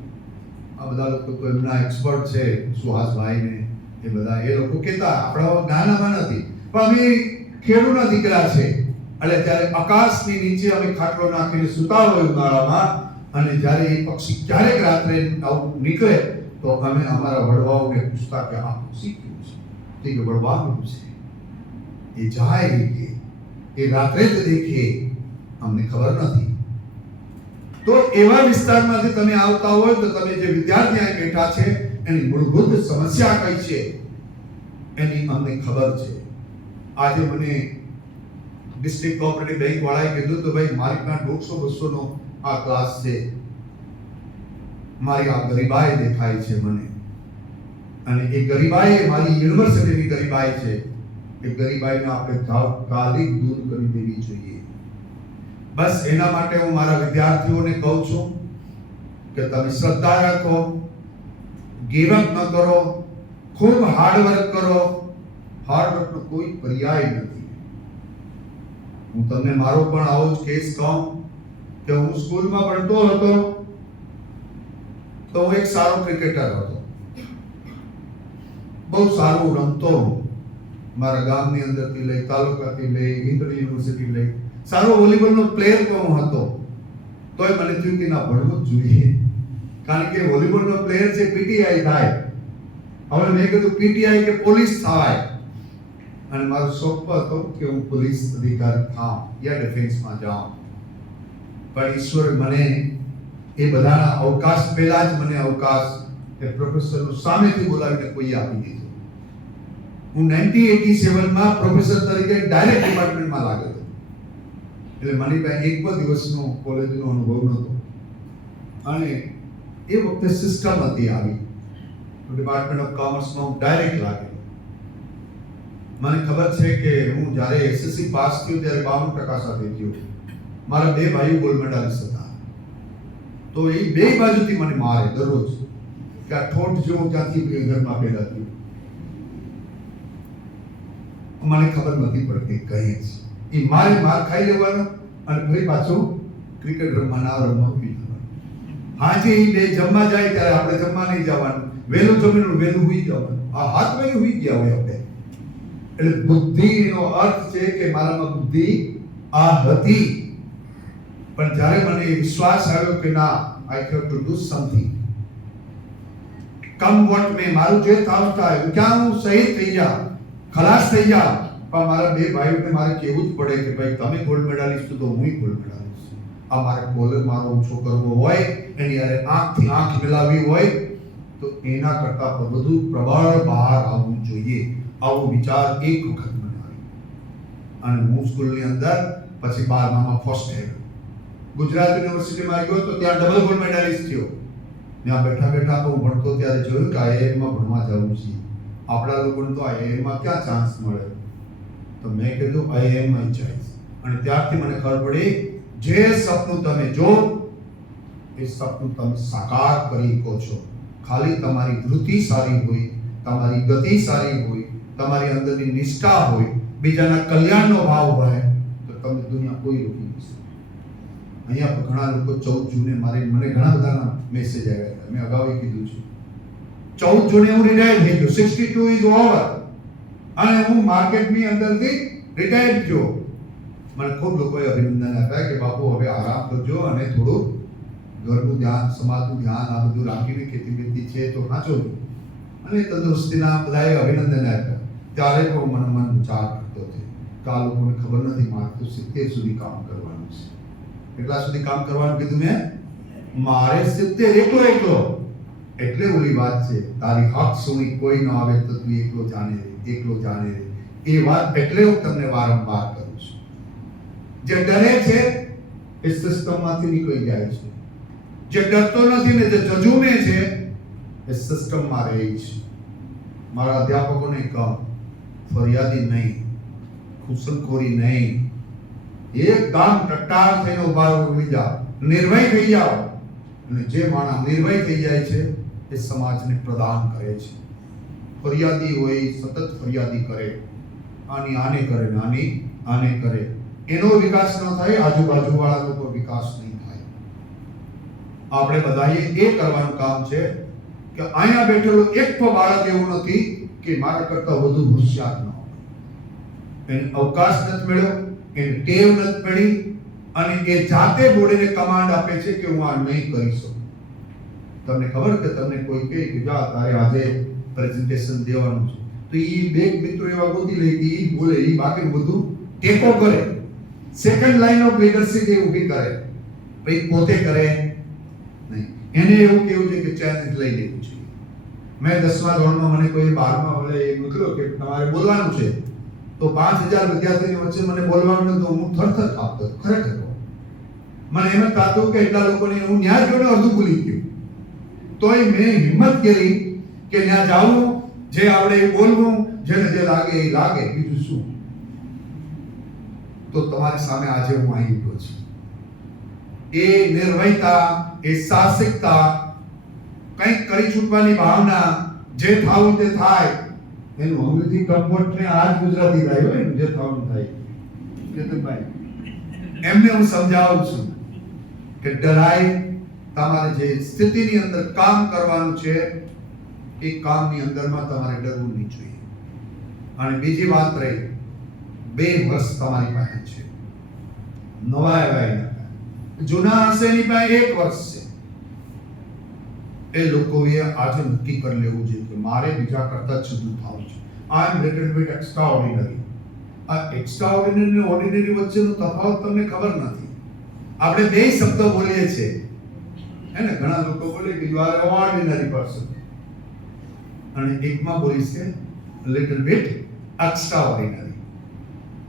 આ બધા લોકો તો એમના એક્સપર્ટ છે, સુહાસભાઈ ને એ બધા, એ લોકો કહેતા આપણા જ્ઞાનમાં નથી, પણ અમે ખેડૂતના દીકરા છે એટલે ત્યારે આકાશની નીચે અમે ખાટલો નાખીને સુતા હોય ઉનાળામાં, અને જ્યારે એ પક્ષી ક્યારેક રાત્રે આવું નીકળે તો અમે અમારા વડવાઓને પૂછતા કે આ પક્ષી કેવું છે, કે વડવાનું છે, એ જાય કે એ રાત્રે જ દેખે, અમને ખબર નથી. તો એવા વિસ્તારમાંથી તમે આવતા હોય તો તમે જે વિદ્યાર્થી અહીં બેઠા છે એની મૂળભૂત સમસ્યા કઈ છે એની અમને ખબર છે. આજે મને ડિસ્ટ્રિક્ટ કોઓપરેટિવ બેંક વાળાએ કીધું તો ભાઈ મારી પાસે 150-200 નો આ ક્લાસ છે, મારી આ ગરીબાઈ દેખાય છે મને, અને એ ગરીબાઈ મારી યુનિવર્સિટીની ગરીબાઈ છે. એ ગરીબાઈને આપણે તાત્કાલિક દૂર કરી દેવી જોઈએ. બસ એના માટે હું મારા વિદ્યાર્થીઓને કહું છું કે તમે શ્રદ્ધા રાખો, ગીવ અપ ન કરો, ખૂબ હાર્ડવર્ક કરો. હાર્ડવર્કનો કોઈ પર્યાય નથી. હું તમને મારો પણ આવો જ કેસ કહું કે હું સ્કૂલમાં ભણતો હતો તો હું એક સારો ક્રિકેટર હતો, બહુ સારું રમતો. મારા ગામની અંદરથી લઈ, તાલુકાથી લઈ, ઇન્ટર યુનિવર્સિટી લઈ સારો વોલીબોલનો પ્લેયર પણ હું હતો. તોય મને થયું કે ના, ભણવું જ જોઈએ, કારણ કે વોલીબોલનો પ્લેયર છે પીટીઆઈ થાય. હવે મેં કીધું પીટીઆઈ કે પોલીસ થાય, અને મારો શોખ હતો કે હું પોલીસ અધિકારી થાઉં યા ડિફેન્સમાં જાઉં. પણ ઈશ્વર મને એ બધાના અવકાશ પહેલા જ મને અવકાશ એ પ્રોફેસરનો સામેથી બોલાવીને કોઈ આપી દીધો. હું 1987માં પ્રોફેસર તરીકે ડાયરેક્ટ ડિપાર્ટમેન્ટમાં લાગ્યો હતો. એટલે મારી પાસે એક પણ દિવસનો કોલેજનો અનુભવ નહોતો, અને એ વખતે સિસ્ટમ હતી આવી. ડિપાર્ટમેન્ટ ઓફ કોમર્સમાં હું ડાયરેક્ટ લાગ્યો. મને ખબર છે કે હું જ્યારે એસએસસી પાસ થયો ત્યારે 52% સાથે થયો. મારા 2 ભાઈઓ ગોલ્ડ મેડાલિસ્ટ હતા. તો એ 2 બાજુથી મને મારે દરરોજ કે આ ઠોઠ જેવો ક્યાંથી ઘરમાં પેદા થયો. મને ખબર નથી પડતી કઈ જ. એ માર ખાઈ લેવાનો અને ફરી પાછું ક્રિકેટ રમવાના રમવા. હાજે એ 2 જમવા જાય ત્યારે આપણે જમવા નહીં જવાનું, વહેલું જમીને વહેલું હુઈ જવાનું. આ હાથ વાગે હુઈ ગયા હોય આપણે. એટલે બુદ્ધિનો અર્થ છે કે મારામાં બુદ્ધિ આ હતી, પણ જ્યારે મને વિશ્વાસ આવ્યો કે ના, I have to do something, come what may, મારું જે થાવ થાય, ક્યાં હું શહીદ થઈ જાઉં, ખલાસ થઈ જાઉં, પણ મારા 2 ભાઈઓને મારે કહેવું જ પડે કે ભાઈ તમે ગોલ્ડ મેડાલિસ્ટ તો હું ગોલ્ડ મેડાલિસ્ટ. આ મારે બોલર મારો ઓછો કરવો હોય, એની યારે આંખથી આંખ મિલાવવી હોય, તો એના કરતા વધુ પ્રબળ બહાર આવવું જોઈએ. આવો વિચાર એક વખત મને આવ્યો અને હું સ્કૂલની અંદર પછી 12માં ફર્સ્ટ થયો. ગુજરાત યુનિવર્સિટીમાં ગયો તો ત્યાં ડબલ ગોલ્ડ મેડાલિસ્ટ થયો. ત્યાં બેઠા બેઠા હું ભણતો ત્યારે જોયું કે આઈઆઈએમમાં ભણવા જવું છે. આપણા લોકોને તો આઈઆઈએમમાં ક્યાં ચાન્સ મળે, તો મેં કીધું આઈઆઈએમમાં જઈશ. અને ત્યારથી મને ખબર પડી જે સપનું તમે જો એ સપનું તમે સાકાર કરી શકો છો. ખાલી તમારી વૃત્તિ સારી હોય, તમારી ગતિ સારી હોય, તમારી અંદરની નિષ્ઠા હોય, બીજાના કલ્યાણનો ભાવ હોય તો તમે દુનિયા કોઈ રોકી નહીં શકે. અહીંયા ઘણા લોકો 14 જૂને મને ઘણા બધાના મેસેજ આવ્યા હતા. મેં અગાઉ કીધું છે 14 જૂને હું રિટાયર થઈ ગયો. 62 ઇઝ ઓવર અને હું માર્કેટની અંદરથી રિટાયર થયો. મને ખૂબ લોકોએ અભિનંદન આપ્યા કે બાપુ હવે આરામ કરજો અને થોડું ઘરનું ધ્યાન, સમાજનું ધ્યાન આ બધું રાખીને ખેતી બેતી છે તો નાચો. અને તંદુરસ્તીના બધાએ અભિનંદન આપ્યા. ત્યારે પણ મને મન વિચાર કરતો હતો કે આ લોકોને ખબર નથી મારે તો 70 સુધી કામ કરવાનું છે. કેટલા સુધી કામ કરવાનું કીધું મેં? મારે 70 એકલો. એટલે ઓલી વાત છે તારી હક સુણી કોઈ ન આવે તો તું એકલો જાણે રે. એ વાત એટલે હું તમને વારંવાર કરું છું. જે ડરે છે એ સિસ્ટમમાંથી નીકળી જાય છે. જે ડરતો નથી ને જે જજુમે છે એ સિસ્ટમમાં રહે છે. મારા અધ્યાપકોને કહું, ફરિયાદી નહીં, ખુશનખોરી નહીં, એકદમ ટટ્ટાર થઈને ઉભા રહી જાઓ, નિર્ભય થઈ જાઓ. અને જે માણસ નિર્ભય થઈ જાય છે એ સમાજને પ્રદાન કરે છે. ફરિયાદી હોય સતત ફરિયાદી કરે, આને કરે ને આને કરે, એનો વિકાસ ન થાય, આજુબાજુ વાળાનો કોઈ વિકાસ નહીં થાય. આપણે બધાએ એ કરવાનું કામ છે કે અહીંયા બેઠેલો એક પણ બાળક એવું નથી કે મારા કરતા વધુ હોશિયાર ન હોય. એને અવકાશ નથી મળ્યો, એને ટેવ નથી પડી અને એ જાતે બોડીને કમાન્ડ આપે છે કે હું આ નહીં કરી શકું. તમને ખબર કે તમને કોઈ કહે કે જા તારે આજે પ્રેઝન્ટેશન દેવાનું છે તો એ બે મિત્રો એવા ગોતી લે કે એ બોલે, એ બાકી બધું ટેકો કરે, સેકન્ડ લાઈન ઓફ લીડરશિપ એ ઊભી કરે, પછી પોતે કરે નહીં. એને એવું કેવું છે કે ચેલેન્જ લઈ લેવું છે. મેં 10મા ધોરણમાં મને કોઈ 12મા વાળે એ મોકલ્યો કે તમારે બોલવાનું છે તો 5000 વિદ્યાર્થીની વચ્ચે મને બોલવાનું હતું. હું થરથર કાપતો ખરેખર. મને એમ થતું કે એટલા લોકોને હું ન્યાય જોડે અડધું ભૂલી ગયો. તોય મેં હિંમત કરી કે ત્યાં જાવું, જે આવડે એ બોલવું, જેને જે લાગે એ લાગે, બીજું શું. તો તમારી સામે આજે હું આવી ગયો છું. એ નિર્ભયતા, એ સાહસિકતા, કંઈક કરી છૂટવાની ભાવના, જે થાવું તે થાય, એનું અંગ્રેજી કમ્ફર્ટ ને આજ ગુજરાતી થાય હોય ને, જે થવાનું થાય. કેતનભાઈ એમને હું સમજાવું છું કે ડરાય, તમારે જે સ્થિતિની અંદર કામ કરવાનું છે એ કામની અંદરમાં તમારે ડરવું નહીં જોઈએ. અને બીજી વાત રહી, 2 વર્ષ તમારી પાસે છે, નવા આવ્યા જૂના હશે એની પાસે 1 વર્ષ છે. એ લોકોએ આજે નક્કી કરી લેવું જોઈએ કે મારે બીજા કરતા જુદું થવું છે. આઈ એમ લિટલ બીટ એક્સ્ટ્રાઓર્ડિનરી. આ એક્સ્ટ્રાઓર્ડિનરી અને ઓર્ડિનરી વચ્ચેનો તફાવત તમને ખબર નથી. આપણે 2 શબ્દો બોલીએ છીએ હે ને, ઘણા લોકો બોલે કે યુ આર ઓર્ડિનરી પર્સન અને એકમાં બોલી છે લિટલ બીટ એક્સ્ટ્રાઓર્ડિનરી.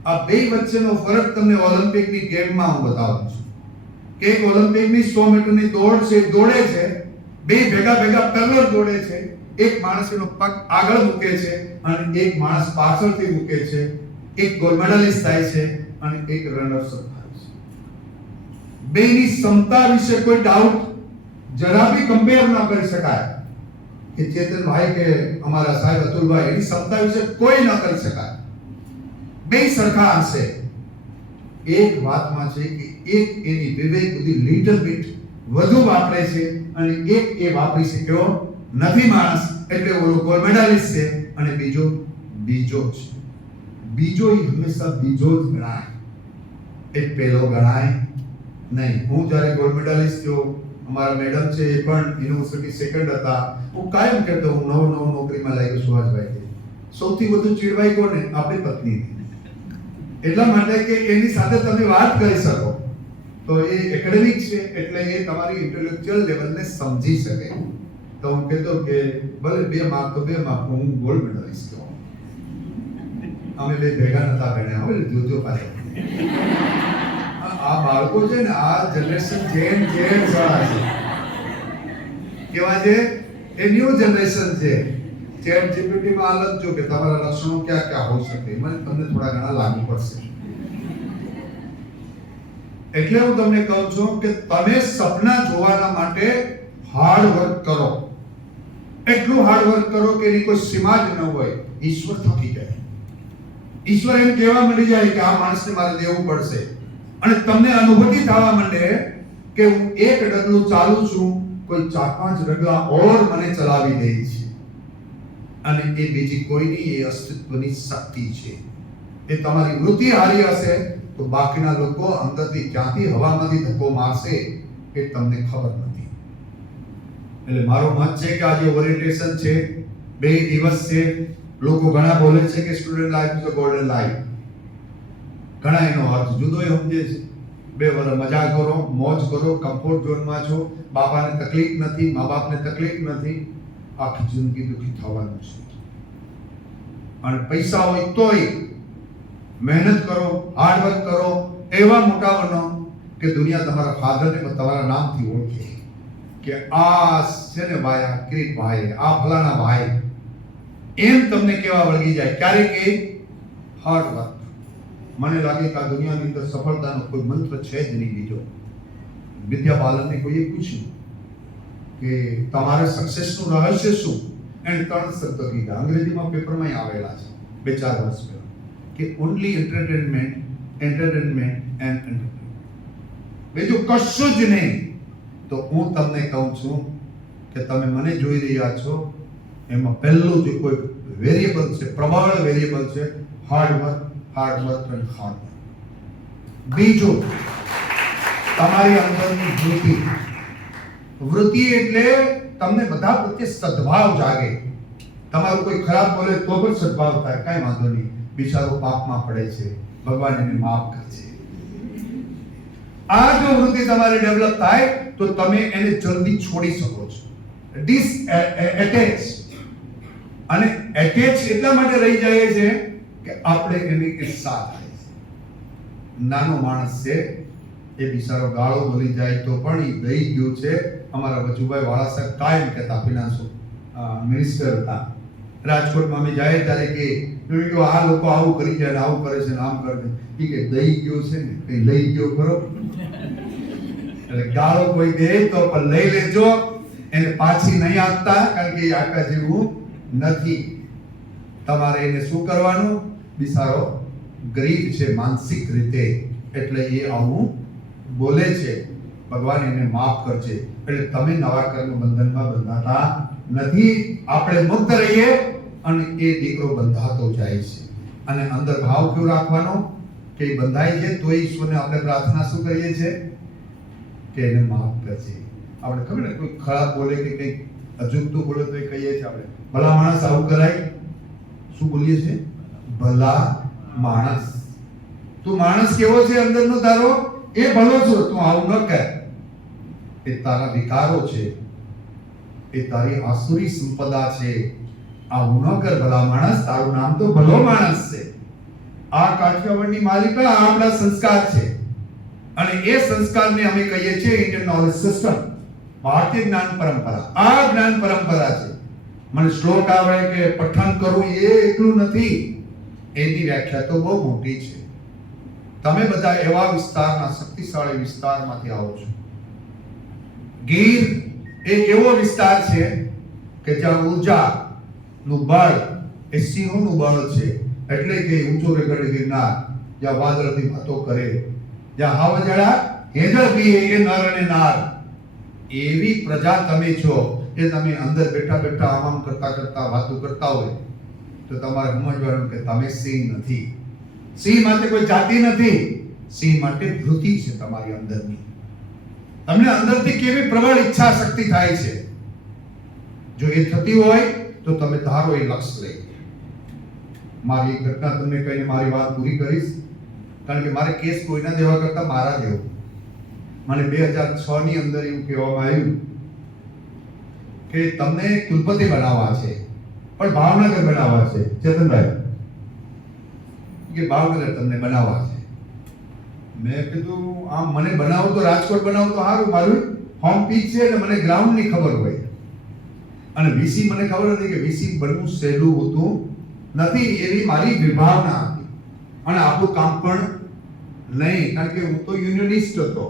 આ 2 વચ્ચેનો ફરક તમને ઓલિમ્પિકની ગેમમાં હું બતાવું છું કે એક ઓલિમ્પિકની 100 મીટરની દોડ છે, દોડે છે, 2 ભેગા પેરેલલ દોડે છે. એક માણસ એનો પગ આગળ મૂકે છે અને એક માણસ પાછળથી મૂકે છે. એક ગોલ્ડ મેડલિસ્ટ થાય છે અને એક રનર્સ અપ થાય છે. બેની ક્ષમતા વિશે કોઈ ડાઉટ જરા બી કમ્પેર ન કરી શકાય કે ચેતનભાઈ કે અમારા સાહેબ અતુલભાઈ, એની ક્ષમતા વિશે કોઈ ન કરી શકાય. 2 સરખા હશે. એક વાતમાં છે કે એક એની વિવેક બુદ્ધિ લિટલ બીટ વધુ વાપરે છે અને એક એ વાપરી શક્યો નથી માણસ, એટલે ઓલો ગોલ્ડ મેડાલિસ્ટ છે અને બીજો છે. બીજો એ હંમેશા બીજો જ ગણાય, એ પહેલો ગણાય નહીં. હું જ્યારે ગોલ્ડ મેડાલિસ્ટ થયો, અમારા મેડમ છે એ પણ યુનિવર્સિટી સેકન્ડ હતા. હું કાયમ કહેતો હું નવો નોકરીમાં લાગ્યો સુભાષભાઈ. સૌથી વધુ ચીડવાઈ કોને? આપણી પત્નીને. એટલા માટે કે એની સાથે તમે વાત કરી શકો તો એ એકેડેમિક છે એટલે એ તમારી ઇન્ટેલેક્ચ્યુઅલ લેવલને સમજી શકે. તો હું કહેતો કે ભલે 2 માર્ક તો 2 માર્ક, હું ગોલ્ડ મેડલિસ્ટ છું. અમે બે ભેગા નતા ભણ્યા, હવે જોજો પાછળ. આ બાળકો છે ને, આ જનરેશન જેન સાળા છે. કેવા છે? એ ન્યૂ જનરેશન છે. ચેટ જીપીટી માં હાલત જો કે તમારા લક્ષણો ક્યાં ક્યાં હોઈ શકે, મને તમને થોડા ઘણા લાગુ પડશે. એટલે હું તમને કહું છું કે તમે સપના જોવાના માટે હાર્ડ વર્ક કરો. એટલું હાર્ડ વર્ક કરો કે એની કોઈ સીમા જ ન હોય. ઈશ્વર થકી જાય. ઈશ્વર એમ કહેવા મળી જાય કે આ માણસને મારે દેવું પડશે, અને તમને અનુભૂતિ થવા માંડે કે હું એક ડગલું ચાલું છું, કોઈ 4-5 ડગલા ઓર મને ચલાવી દે છે. અને એ બીજી કોઈની એ અસ્તિત્વની શક્તિ છે. એ તમારી વૃત્તિ હારી હશે તો બાકીના લોકો અંદરથી ક્યાંથી હવામાંથી ધક્કો મારશે એ તમને ખબર નથી. એટલે મારો મત છે કે આજે ઓરિએન્ટેશન છે, 2 દિવસ છે. લોકો ઘણા બોલે છે કે student life is a golden life. ઘણા એનો અર્થ જુદો સમજે છે. 2 વર્ષ મજા કરો, મોજ કરો, કમ્ફર્ટ ઝોનમાં છો, બાપાને તકલીફ નથી, મા બાપને તકલીફ નથી. આખી જિંદગી દુઃખી થવાનું છે. અને પૈસા હોય તોય મહેનત કરો, હાર્ડ વર્ક કરો, એવા મોટા બનો કે દુનિયા તમારા ફાધરને તમારા નામથી ઓળખે કે આ છે ને ભાઈ, આ ક્રિક ભાઈ, આ ફલાણા ભાઈ. એમ તમને કેવા વળગી જાય. ક્યારે કે હાર્ડ વર્ક. મને લાગે કે આ દુનિયાની અંદર સફળતાનો કોઈ મંત્ર છે જ નહીં બીજો. વિદ્યા બાલનને કોઈએ પૂછ્યું કે તમારે સક્સેસનું રહસ્ય શું? એને 3 શબ્દ કીધા. અંગ્રેજીમાં પેપરમાં આવેલા છે 2-4 વર્ષ પહેલા કે ઓનલી એન્ટરટેનમેન્ટ એન્ડ એન્ટરટેનમેન્ટ. બીજું કશું જ નહીં. તો હું તમને કહું છું કે તમે મને જોઈ રહ્યા છો, એમાં પહેલું જે કોઈ વેરિયેબલ છે, પ્રબળ વેરિયેબલ છે, હાર્ડ વર્ક, હાર્ડ વર્ક અને હાર્ડ વર્ક. બીજું તમારી અંદરની વૃત્તિ. વૃત્તિ એટલે તમને બધા પ્રત્યે સદભાવ જાગે. તમારું કોઈ ખરાબ બોલે તો પણ સદભાવ થાય, કાંઈ વાંધો નહીં, બિચારો પાપમાં પડે છે, ભગવાન એને માફ કરશે. આ જો વૃત્તિ તમારી ડેવલપ થાય તો તમે એને જલ્દી છોડી શકો છો. ડિસએટેચ. અને એટેચ એટલા માટે રહી જાય છે કે આપણે એની ઈર્ષા થાય છે. નાનો માણસ છે, એ બિચારો ગાળો બોલી જાય તો પણ એ દઈ ગયો છે. અમારા વજુભાઈ વાળા સાહેબ કાયમ કહેતા, ફિનાન્સ મિનિસ્ટર હતા રાજકોટમાં. અમે જાય ત્યારે કે આ લોકો આવું કરી જાય ને આવું કરે છે ને આમ કરે છે. એ કે દઈ ગયો છે ને, કઈ લઈ ગયો ખરો? એટલે ગાળો કોઈ દે તો પણ લઈ લેજો, એને પાછી નહીં આપતા, કારણ કે એ આકા જેવું નથી. તમારે એને શું કરવાનું? બિચારો ગરીબ છે માનસિક રીતે, એટલે એ આવું બોલે છે, ભગવાન એને માફ કરશે. એટલે તમે નવા કર્મ બંધનમાં બંધાતા નથી. આપણે મુક્ત રહીએ અને એ દીકરો બંધાતો જાય છે. અને અંદર ભાવ કેવો રાખવાનો કે એ બંધાય છે તો ઈશ્વરને આપણે પ્રાર્થના શું કરીએ છીએ કે એને માફ કરશે. આપણે ખબર ને કોઈ ખરાબ બોલે કે કંઈક અજુગતું બોલે તો એ કહીએ છીએ આપણે, ભલા માણસ આવું કરાય. શું બોલીએ છીએ? ભલા માણસ. તું માણસ કેવો છે અંદરનો તારો? એ ભલો છો, તું આવું ન કર. એ તારા વિકારો છે, એ તારી આસુરી સંપદા છે. આવું ન કર ભલા માણસ, તારું નામ તો ભલો માણસ છે. આ કાઠિયાવાડની માલિકા આપણા સંસ્કાર છે, અને એ સંસ્કારને અમે કહીએ છીએ ઇન્ડિયન નોલેજ સિસ્ટમ, ભારતીય જ્ઞાન પરંપરા. આ જ્ઞાન પરંપરા છે. મને શ્લોક આવડે કે પઠન કરવું એ એટલું નથી, એની વ્યાખ્યા તો બહુ મોટી છે. તમે બધા એવા વિસ્તારના, શક્તિશાળી વિસ્તારમાંથી આવો છો. ગીર એ એવો વિસ્તાર છે કે જ્યાં ઉર્જાનું બળ એ સિંહોનું બળ છે. એટલે કે ઊંચો રેગડ ગિરનાર, જ્યાં વાદળથી વાતો કરે, જ્યાં હાવજડા હેજર બી એ નર અને નાર. એવી પ્રજા તમે છો. એ તમે અંદર બેઠા બેઠા આમ કરતા કરતા વાતો કરતા હોય તો તમારે સમજવાનું કે તમે સિંહ નથી. સિંહ માટે કોઈ જાતિ નથી, સિંહ માટે વૃત્તિ છે તમારી અંદરની. તમને અંદરથી કેવી પ્રબળ ઈચ્છા શક્તિ થાય છે. જો એ થતી હોય તો તમે ધારો એ લક્ષ્ય લઈ. મારી એક ઘટના તમને કહીને મારી વાત પૂરી કરીશ, કારણ કે મારે કેસ કોઈના દેવા કરતા મારા દેવો. મને 2006 ની અંદર એવું કહેવામાં આવ્યું કે તમને કુલપતિ બનાવવા છે, પણ ભાવનગર બનાવવા છે. ચેતનભાઈ કે ભાવનગર તમને બનાવવા છે. મેં કીધું આમ મને બનાવો તો રાજકોટ બનાવો તો સારું, મારું હોમ પીચ છે એટલે મને ગ્રાઉન્ડની ખબર હોય. અને વીસી મને ખબર હતી કે વીસી બનવું સહેલું હોતું નથી, એવી મારી વિભાવના હતી. અને આપણું કામ પણ નહીં, કારણ કે હું તો યુનિયનિસ્ટ હતો,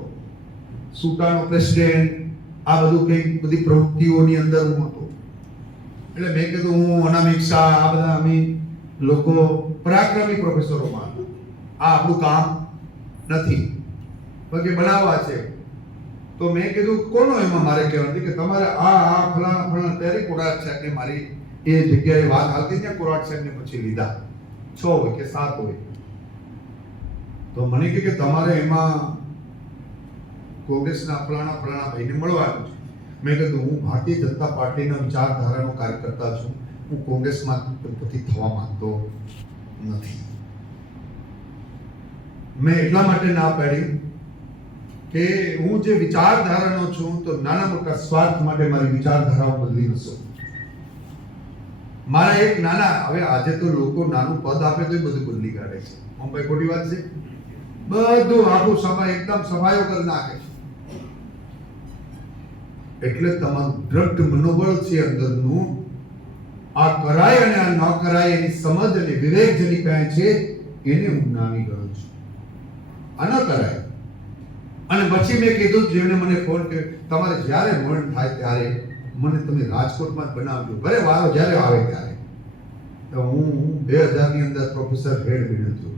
સુટાનો પ્રેસિડેન્ટ, આ બધું કંઈક બધી પ્રવૃત્તિઓની અંદર હું હતો. એટલે મેં કીધું હું અનામિકા આ બધા અમે લોકો પરાક્રમી પ્રોફેસરોમાં, આ આપણું કામ નથી, બાકી બનાવવા છે. તો મેં કીધું કોનો એમાં મારે કહેવાનું કે તમારે આ ફલાણા ત્યારે કોરાટ સાહેબને મારી એ જગ્યાએ વાત આવતી ત્યાં કોરાટ સાહેબને પછી લીધા, 6 હોય કે 7 હોય. તો મને કહે કે તમારે એમાં કોંગ્રેસના ફલાણા ભાઈને મળવાનું છે. મેં કીધું હું ભારતીય જનતા પાર્ટીના વિચારધારાનો કાર્યકર્તા છું, હું કોંગ્રેસમાં પછી થવા માંગતો નથી. મેં એટલા માટે ના પાડી કે હું જે વિચારધારાનો છું તો નાના મોટા સ્વાર્થ માટે મારી વિચારધારાઓ બદલી ન શકું. મારા એક નાના, હવે આજે તો લોકો નાનું પદ આપે તો બધું બદલી કાઢે છે. મુંબઈ ખોટી વાત છે? બધું આખું સમય એકદમ સફાયો કરી નાખે છે. એટલે તમારું દ્રઢ મનોબળ છે અંદરનું, આ કરાય અને આ ન કરાય એની સમજ અને વિવેક જેની પાસે છે એને હું નામી ગયો છું. આ ન કરાય. અને પછી મેં કીધું, જેને મને ફોન કર્યો, તમારે જ્યારે મન થાય ત્યારે મને તમે રાજકોટમાં જ બનાવજો, ભલે વારો જ્યારે આવે ત્યારે. તો હું 2000 ની અંદર પ્રોફેસર હેડ બન્યો છું,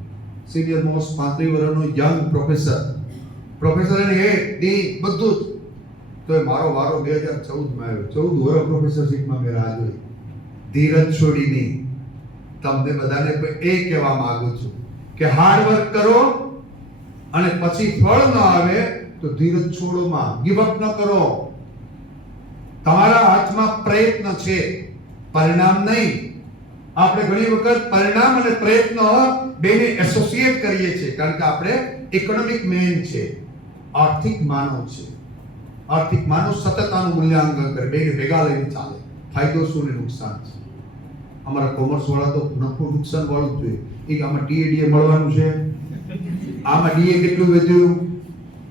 સિનિયર મોસ્ટ 35 વર્ષનો યંગ પ્રોફેસર અને હેડ ડી બધું જ. તો મારો વારો 2014 માં આવ્યો. 14 વર્ષ પ્રોફેસરશીપમાં મેં રાહ જોઈ, ધીરજ છોડીની. તમને બધાને એ કહેવા માંગુ છું કે હાર્ડ વર્ક કરો અને પછી ફળ ન આવે તો ધીરજ છોડોમાં, ગિવ અપ ન કરો. તમારા હાથમાં પ્રયત્ન છે, પરિણામ નહીં. આપણે ઘણી વખત પરિણામ અને પ્રયત્ન બેને એસોસિએટ કરીએ છીએ, કારણ કે આપણે ઇકોનોમિક મેન છે, આર્થિક માનવ છે. આર્થિક માનવ સતત આનું મૂલ્યાંકન કરે, બેને ભેગા લઈને ચાલે. ફાયદો શું ને નુકસાન છે. અમારા કોમર્સ વાળા તો નફો નુકસાન વાળું જ જોઈએ. એક આમાં ટીએડીએ મળવાનું છે, આમાં ડીએ કેટલું વધ્યું.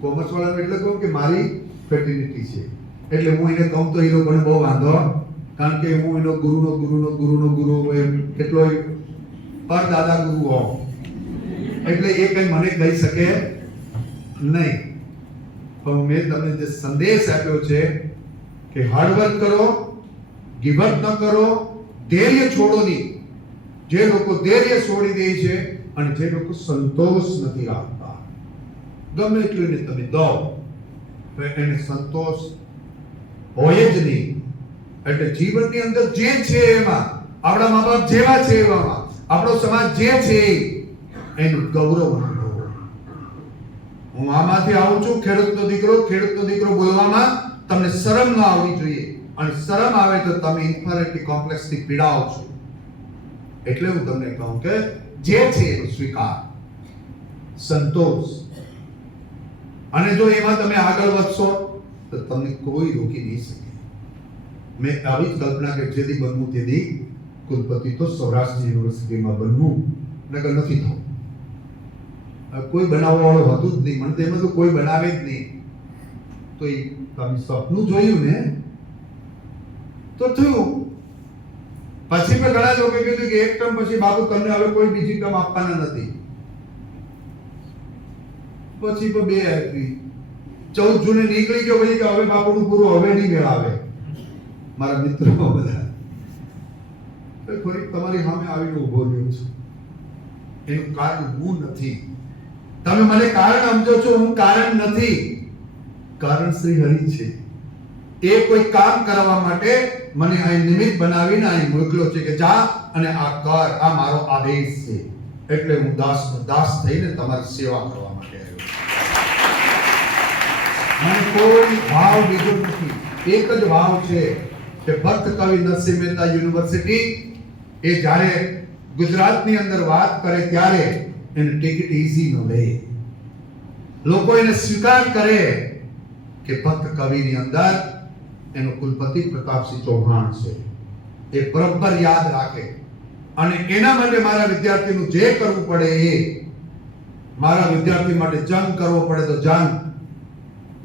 કોમર્સ વાળાને એટલે કહું કે મારી ફેર્ટિલિટી છે, એટલે હું એને કહું તો એ લોકોને બહુ વાંધો, કારણ કે હું એનો ગુરુ એમ કેટલો પરદાદા ગુરુ હોઉં, એટલે એ કઈ મને કહી શકે નહીં. પણ મેં તમને જે સંદેશ આપ્યો છે કે હાર્ડવર્ક કરો, ગિવ અપ ન કરો, ધૈર્ય છોડો નહીં. જે લોકો ધૈર્ય છોડી દે છે અને જે લોકો સંતોષ નથી રાખતા, ગમે એટલું તમે દો તો એને સંતોષ હોય જ નહીં. એટલે જીવનની અંદર જે છે એમાં, આપણા મા બાપ જેવા છે એવામાં, આપણો સમાજ જે છે એનું ગૌરવ અનુભવો. હું આમાંથી આવું છું, ખેડૂતનો દીકરો બોલવામાં તમને શરમ ન આવવી જોઈએ, અને શરમ આવે તો તમે ઇન્ફેરિટી કોમ્પ્લેક્સથી પીડાઓ છો. એટલે હું તમને કહું કે જે છે એનો સ્વીકાર, સંતોષ, અને જો એમાં તમે આગળ વધશો તો તમને કોઈ રોકી નહીં શકે. મેં આવી જ કલ્પના કરી, જેથી બનવું તેથી કુલપતિ તો સૌરાષ્ટ્ર યુનિવર્સિટીમાં બનવું, નકર નથી થવું. કોઈ બનાવવા વાળો હતું જ નહીં, મને તો એમાં તો કોઈ બનાવે જ નહીં. તો એ તમે સપનું જોયું ને તો થયું. પછી મેં ઘણા લોકો કીધું કે એક ટર્મ પછી બાબુ તમને હવે કોઈ બીજી ટર્મ આપવાના નથી. પછી તો 2 આવી, 14 જૂને નીકળી ગયો પછી કે હવે બાપુનું પૂરું હવે નહીં મેળાવે. મારા મિત્રો બધા તો ફરી તમારી સામે આવીને ઉભો રહ્યો છું. એનું કારણ હું નથી. તમે મને કારણ સમજો છો, હું કારણ નથી. કારણ શ્રી હરિ છે. એ કોઈ કામ કરવા માટે મને અહીં નિમિત્ત બનાવીને અહીં મોકલ્યો છે કે જા અને આ કર, આ મારો આદેશ છે. એટલે હું દાસ થઈને તમારી સેવા કરવા માટે આવ્યો. મને કોઈ ભાવ બીજો નથી, એક જ ભાવ છે કે ભક્ત કવિ નરસિંહ મહેતા યુનિવર્સિટી એ જ્યારે ગુજરાતની અંદર વાત કરે ત્યારે એને ટિકિટ ઈઝી ન લે. લોકો એને સ્વીકાર કરે કે ભક્ત કવિની અંદર એનો કુલપતિ પ્રતાપસિંહ ચૌહાણ છે. એ બરાબર યાદ રાખે અને એના માટે મારા વિદ્યાર્થીનું જે કરવું પડે એ, મારા વિદ્યાર્થી માટે જંગ કરવો પડે તો જંગ,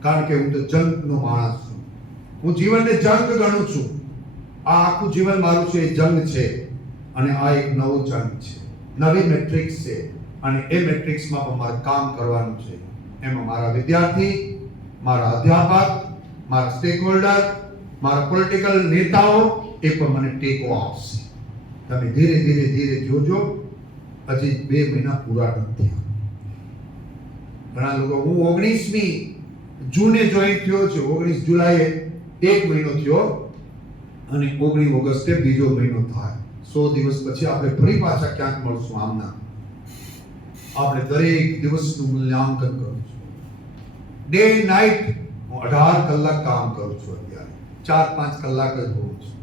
કારણ કે હું તો જંગનો માણસ છું. હું જીવનને જંગ ગણું છું. આ આખું જીવન મારું છે એ જંગ છે અને આ એક નવો જંગ છે, નવી મેટ્રિક્સ છે અને એ મેટ્રિક્સમાં પણ મારે કામ કરવાનું છે. એમાં મારા વિદ્યાર્થી, મારા અધ્યાપક, મારા સ્ટેક હોલ્ડર, મારા પોલિટિકલ નેતાઓ એ પણ મને ટેકો આપશે. તમે ધીરે ધીરે ધીરે જોજો. હજી 2 મહિના પૂરા નથી થયા. ઘણા લોકો, હું 19મી જૂને જોઈન થયો છું, 19 જુલાઈએ 1 મહિનો થયો અને 19 ઓગસ્ટે બીજો મહિનો થાય. 100 દિવસ પછી આપણે ફરી પાછા ક્યાંક મળશું. આમના આપણે દરેક દિવસનું મૂલ્યાંકન કરું છું. ડે નાઇટ હું 18 કલાક કામ કરું છું. અત્યારે 4-5 કલાક જ હોઉં છું.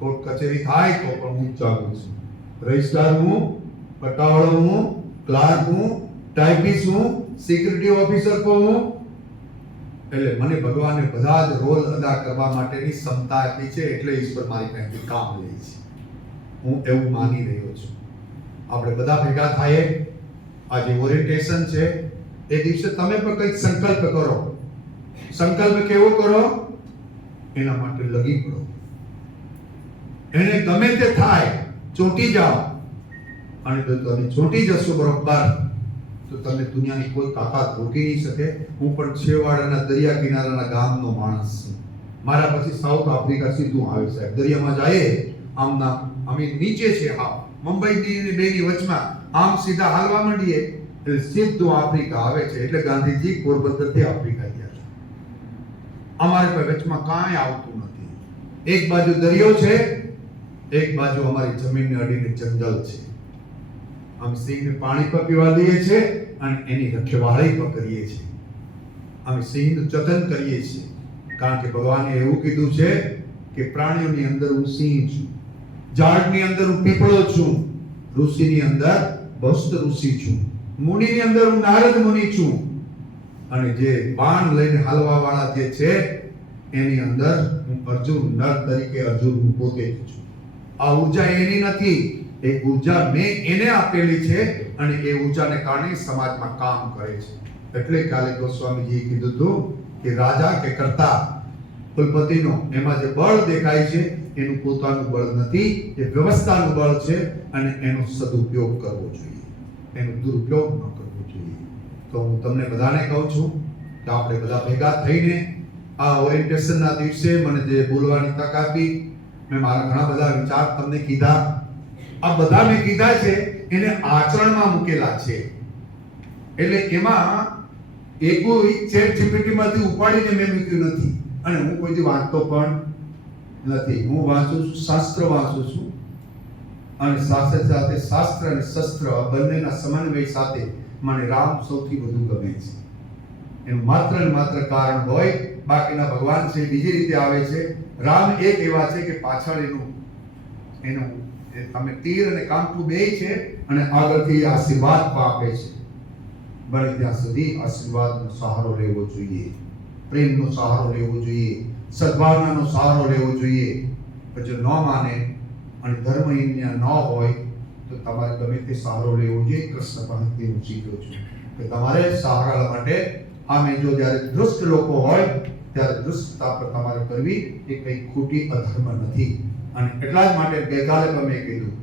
કોર્ટ કચેરી થાય તો પણ હું જાગું છું. રજિસ્ટ્રાર હું, પટાવાળો હું, ક્લાર્ક હું, ટાઈપિસ્ટ હું, સિક્યુરિટી ઓફિસર પણ હું. એટલે મને ભગવાને બધા જ રોલ અદા કરવા માટેની ક્ષમતા આપી છે, એટલે ઈશ્વર મારી પાસેથી કામ લે છે. હું એવું માની રહ્યો છું. આપણે બધા ભેગા થઈએ. આજે ઓરિએન્ટેશન છે, એ દિવસે તમે પણ કંઈક સંકલ્પ કરો. સંકલ્પ કેવો કરો? એના માટે લગી પડો. એને ગમે તે થાય, ચોંટી જાઓ. અને જો તમે ચોંટી જશો બરોબર, તો તમને દુનિયાની કોઈ તાકાત રોકી નહીં શકે. હું પણ છેવાડાના દરિયા કિનારાના ગામનો માણસ છું. મારા પછી સાઉથ આફ્રિકા સીધું આવે સાહેબ. દરિયામાં જાય આમના, અમે નીચે છે, હા મુંબઈની અને બેની વચમાં આમ સીધા હાલવા માંડીએ એટલે સીધું આફ્રિકા આવે છે. એટલે ગાંધીજી પોરબંદરથી આફ્રિકા ગયા છે. અમારે કોઈ વચમાં કાંઈ આવતું નથી. એક બાજુ દરિયો છે, એક બાજુ અમારી જમીનને અડીને જંગલ છે. અમે સિંહને પાણી પર પીવા દઈએ છીએ અને એની રખવાળી પણ કરીએ છીએ. અમે સિંહનું જતન કરીએ છીએ, કારણ કે ભગવાને એવું કીધું છે કે પ્રાણીઓની અંદર હું સિંહ છું, ઝાડની અંદર હું પીપળો છું, ઋષિની અંદર બસ્ત ઋષિ છું, મુનિની અંદર હું નારદ મુનિ છું, અને જે બાણ લઈને હાલવા વાળા જે છે એની અંદર હું અર્જુન નર તરીકે અર્જુન હું પોતે જ છું. આ ઉર્જા એની નથી, એ ઉર્જા મેં એને આપેલી છે અને એ ઉર્જાને કારણે સમાજમાં કામ કરે છે. એટલે કાલે ગોસ્વામીજીએ કીધું હતું કે રાજા કે કરતા કુલપતિનો એમાં જે બળ દેખાય છે એનું પોતાનું બળ નથી, એ વ્યવસ્થાનું બળ છે અને એનો સદુપયોગ કરવો જોઈએ, એનો દુરુપયોગ ન કરવો જોઈએ. તો હું તમને બધાને કહું છું કે આપણે બધા ભેગા થઈને આ ઓરિએન્ટેશનના દિવસે મને જે બોલવાની તક આપી, મેં મારા ઘણા બધા વિચાર તમને કીધા. આ બધા મેં કીધા છે એને આચરણમાં મૂકેલા છે. એટલે એમાં કોઈ ચેટ જીપીટીમાંથી ઉપાડીને મેં મૂક્યું નથી અને હું કોઈથી વાંચતો પણ નથી. હું વાંચું છું, શાસ્ત્ર વાંચું છું અને સાથે સાથે શાસ્ત્ર અને શસ્ત્ર બંનેના સમન્વય સાથે મને રામ સૌથી વધુ ગમે છે. એનું માત્ર ને માત્ર કારણ હોય, બાકીના ભગવાન છે બીજી રીતે આવે છે. રામ એક એવા છે કે પાછળ એનું તમે તીર અને કામઠું બેય છે અને આગળથી આશીર્વાદ પણ આપે છે. બને ત્યાં સુધી આશીર્વાદનો સહારો લેવો જોઈએ, પ્રેમનો સહારો લેવો જોઈએ, સદભાવનાનો સહારો લેવો જોઈએ. જો ન માને અને ધર્મહીન ન હોય તો તમારે ગમે તે સહારો લેવો જોઈએ. કૃષ્ણ પાસેથી હું શીખ્યો છું કે તમારે સહારા માટે આમે જો જ્યારે દુષ્ટ લોકો હોય ત્યારે દુષ્ટતા પર તમારે કરવી એ કંઈ ખોટી અધર્મ નથી. અને એટલા જ માટે ગઈકાલે પણ મેં કીધું,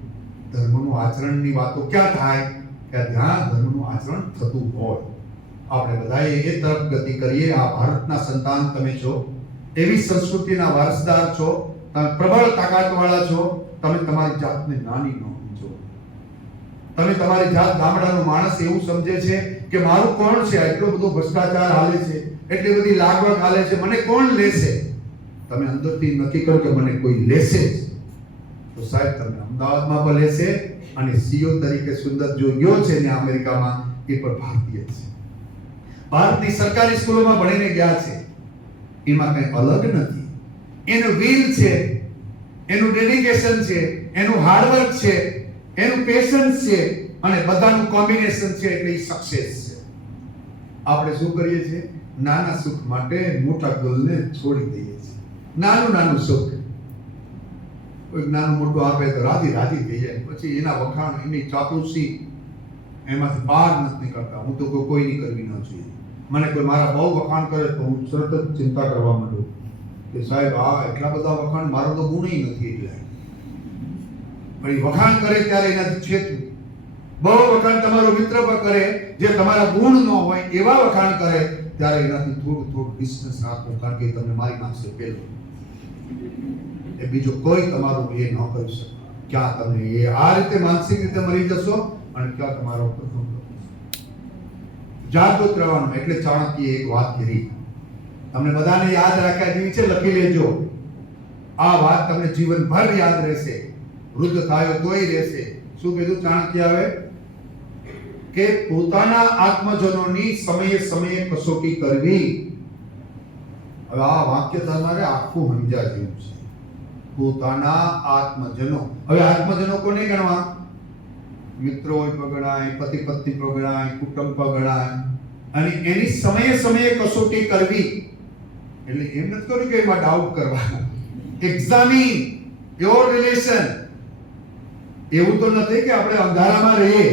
ધર્મનું આચરણની વાતો ક્યાં થાય કે જ્યાં ધર્મનું આચરણ થતું હોય. આપણે બધાએ એ તરફ ગતિ કરીએ. આ ભારતના સંતાન તમે છો, એવી સંસ્કૃતિના વારસદાર છો, તમે પ્રબળ તાકાતવાળા છો. તમે તમારી જાતને નાની ન સમજો. તમે તમારી જાત ગામડાનો માણસ એવું સમજે છે કે મારું કોણ છે, એટલો બધો ભ્રષ્ટાચાર હાલે છે, એટલી બધી લાગવગ હાલે છે, મને કોણ લેશે? તમે અંદરથી નક્કી કરો કે મને કોઈ લેશે જ તો સાહેબ તમને અમદાવાદમાં પણ લેશે અને સીઓ તરીકે સુંદર જો ગયો છે ને અમેરિકામાં, એ પણ ભારતીય છે. ભારતની સરકારી સ્કૂલોમાં ભણીને ગયા છે. એમાં કંઈ અલગ નથી. એનું વિલ છે, એનું ડેડિકેશન છે, એનું હાર્ડવર્ક છે, એનું પેશન્સ છે અને બધાનું કોમ્બિનેશન છે એટલે એ સક્સેસ છે. આપણે શું કરીએ છીએ નાના સુખ માટે મોટા ગોલને છોડી દઈએ છીએ. નાનું સુખ કોઈ નાનું મોટું આપે તો રાજી થઈ જાય, પછી એના વખાણ, એની ચાપલુસી, એમાંથી બહાર નથી નીકળતા. હું તો કોઈની કરવી ન જોઈએ. મને કોઈ મારા બહુ વખાણ કરે તો હું તરત જ ચિંતા કરવા માંડું કે સાહેબ આ એટલા બધા વખાણ, મારો તો ગુણ નથી. એટલે પણ એ વખાણ કરે ત્યારે એનાથી છેતવું. બહુ વખાણ તમારો મિત્ર પર કરે જે તમારા ગુણ ન હોય એવા વખાણ કરે ત્યારે એનાથી થોડું ડિસ્ટન્સ રાખવું, કારણ કે તમને મારી નાખશે પેલો. એ બીજો કોઈ તમારું એ ન કરી શકે. ક્યાં તમે એ આ રીતે માનસિક રીતે મરી જશો અને ક્યાં તમારો જાગૃત રહેવાનું. એટલે ચાણક્ય એક વાત કરી, તમને બધાને યાદ રાખ્યા જેવી છે, લખી લેજો. આ વાત તમને જીવનભર યાદ રહેશે, વૃદ્ધ થાય તોય રહેશે. શું કીધું ચાણક્ય? આવે કે પોતાના આત્મજનોની સમયે કસોટી કરવી. હવે આ વાક્ય તમારે આખું સમજા જેવું છે. પોતાના આત્મજનો. હવે આત્મજનો કોને ગણવા? મિત્રો હોય તો ગણાય, પતિ પત્ની પર ગણાય, કુટુંબ પર ગણાય. અને એની સમયે કસોટી કરવી. એટલે એમ નથી કર્યું કે એમાં ડાઉટ કરવા. Examine your relation. એવું તો નથી કે આપણે અંધારામાં રહીએ.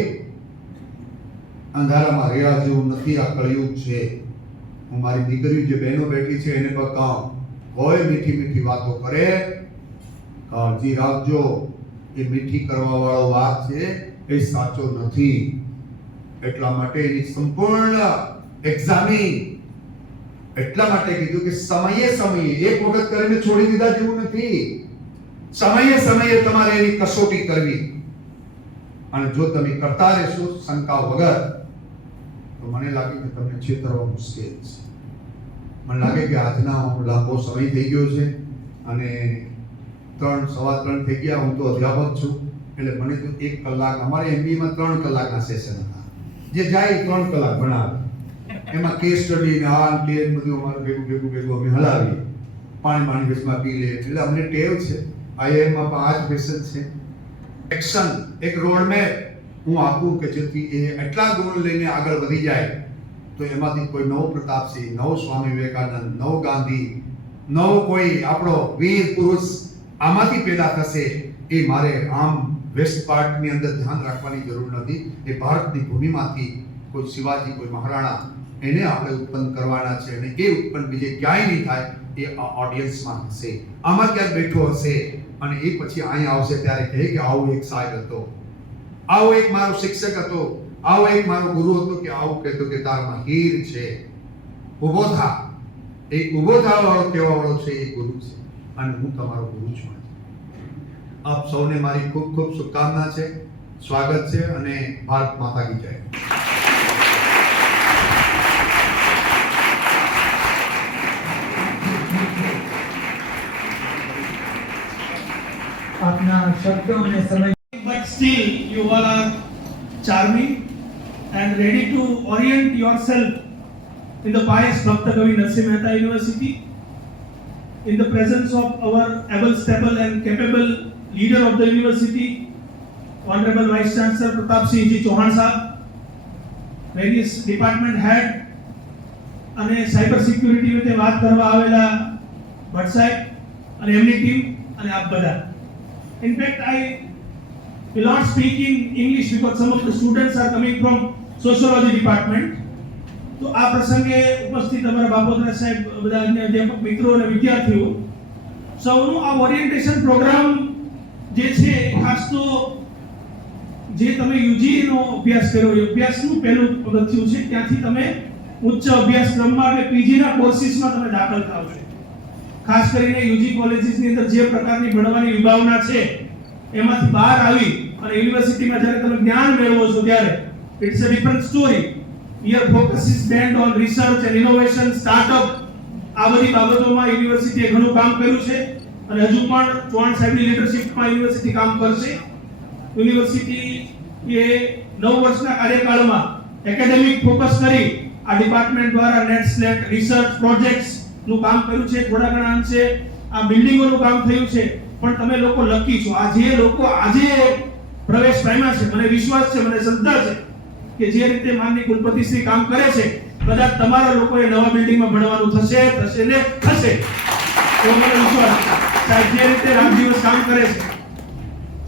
અંધારામાં રહ્યા જેવું નથી. આ કળિયુગ છે. હું મારી દીકરી જે બહેનો બેઠી છે એને પર કહું, કોઈ મીઠી વાતો કરે, કાળજી રાખજો. એ મીઠી કરવા વાળો વાત છે એ સાચો નથી. એટલા માટે એની સંપૂર્ણ એક્ઝામિન. એટલા માટે કીધું કે સમયે એક વખત કરીને છોડી દીધા જેવું નથી. સમયે તમારે એની કસોટી કરવી. અને જો તમે કરતા રહેશો શંકા વગર તો મને લાગે કે તમને છેતરવા મુશ્કેલ છે. મને લાગે કે આજના લાંબો સમય થઈ ગયો છે અને 3:15 થઈ ગયા. હું તો અધ્યાપક છું એટલે મને તો 1 કલાક, અમારે MBA માં 3 કલાકના સેશન હતા. જે જાય 3 કલાક ભણાવે. એમાં કેસ સ્ટડી ને આ કે બધું અમારું ભેગું અમે હલાવીએ. પાણી વેસમાં પી લે. એટલે અમને ટેવ છે. IIM માં 5 સેશન છે. એક્શન, એક રોડમેપ હું આપું કે જેથી એ એટલા ગુણ લઈને આગળ વધી જાય તો એમાંથી કોઈ નવો પ્રતાપસિંહ, નવો સ્વામી વિવેકાનંદ, નવો ગાંધી, નવો કોઈ આપણો વીર પુરુષ આમાંથી પેદા થશે. એ મારે આમ વેસ્ટ પાર્ટની અંદર ધ્યાન રાખવાની જરૂર નથી. એ ભારતની ભૂમિમાંથી કોઈ શિવાજી, કોઈ મહારાણા, એને આપણે ઉત્પન્ન કરવાના છે. અને એ ઉત્પન્ન બીજે ક્યાંય નહીં થાય. એ આ ઓડિયન્સમાં હશે, આમાં ક્યાંક બેઠો હશે. અને એ પછી અહીં આવશે ત્યારે કહે કે આવો એક સાહેબ હતો, આવો એક મારો શિક્ષક હતો, આવો એક મારો ગુરુ હતો, કે આવું કહેતો કે તારમાં હીર છે, ઊભો થા. એ ઊભો થવા વાળો કહેવા વાળો છે એ ગુરુ છે. અને હું તમારો ગુરુ છું. આપ સૌને મારી ખૂબ શુભકામના છે, સ્વાગત છે. અને ભારત માતા કી જય. આપના શબ્દો અને સમય. But still you all are charming and ready to orient yourself in the pious Bhakta Kavi Narsimha Mehta University in the presence of our able, stable and capable leader of the university, Honorable Vice Chancellor Pratap Singh Ji Chauhan Sahab, various department head અને cyber security વિશે વાત કરવા આવેલા ભટ્ટ સાહેબ અને એમની team અને આપ બધા. In fact, I will not speak in English because some of the students are coming from sociology department. તો આ પ્રસંગે ઉપસ્થિત અમારા બાપોદરા સાહેબ, બધા અન્ય અધ્યાપક મિત્રો અને વિદ્યાર્થીઓ સૌનું આ ઓરિએન્ટેશન પ્રોગ્રામ જે છે, ખાસ તો જે તમે UGE નો અભ્યાસ કર્યો એ અભ્યાસનું પહેલું પગથિયું છે. ત્યાંથી તમે ઉચ્ચ અભ્યાસક્રમમાં એટલે PG ના કોર્સિસમાં તમે દાખલ થાવ છો. ખાસ કરીને UG કોલેજીસની અંદર જે પ્રકારની ભણવાની વિભાવના છે એમાંથી બહાર આવી અને યુનિવર્સિટીમાં જ્યારે તમે જ્ઞાન મેળવો છો ત્યારે it's a different story. Here focus is bend on research and innovation, startup. આ બધી બાબતોમાં યુનિવર્સિટીએ ઘણું કામ કર્યું છે અને હજુ પણ ચૌહાણ સાહેબની લીડરશિપમાં યુનિવર્સિટી કામ કરશે. યુનિવર્સિટી એ 9 વર્ષના કાર્યકાળમાં એકેડેમિક ફોકસ કરી આ ડિપાર્ટમેન્ટ દ્વારા નેટ સ્લેટ રિસર્ચ પ્રોજેક્ટ્સ નું કામ કર્યું છે. થોડા ઘણા અંશે આ બિલ્ડિંગોનું કામ થયું છે. પણ તમે લોકો લકી છો. આ જે લોકો આજે પ્રવેશ પામ્યા છે, મને વિશ્વાસ છે, મને શ્રદ્ધા છે કે જે રીતે માનની કુલપતિશ્રી કામ કરે છે કદાચ તમારા લોકોએ નવા બિલ્ડિંગમાં ભણવાનું થશે ને થશે. તો મને વિશ્વાસ છે. સાહેબ જે રીતે રાત દિવસ કામ કરે છે,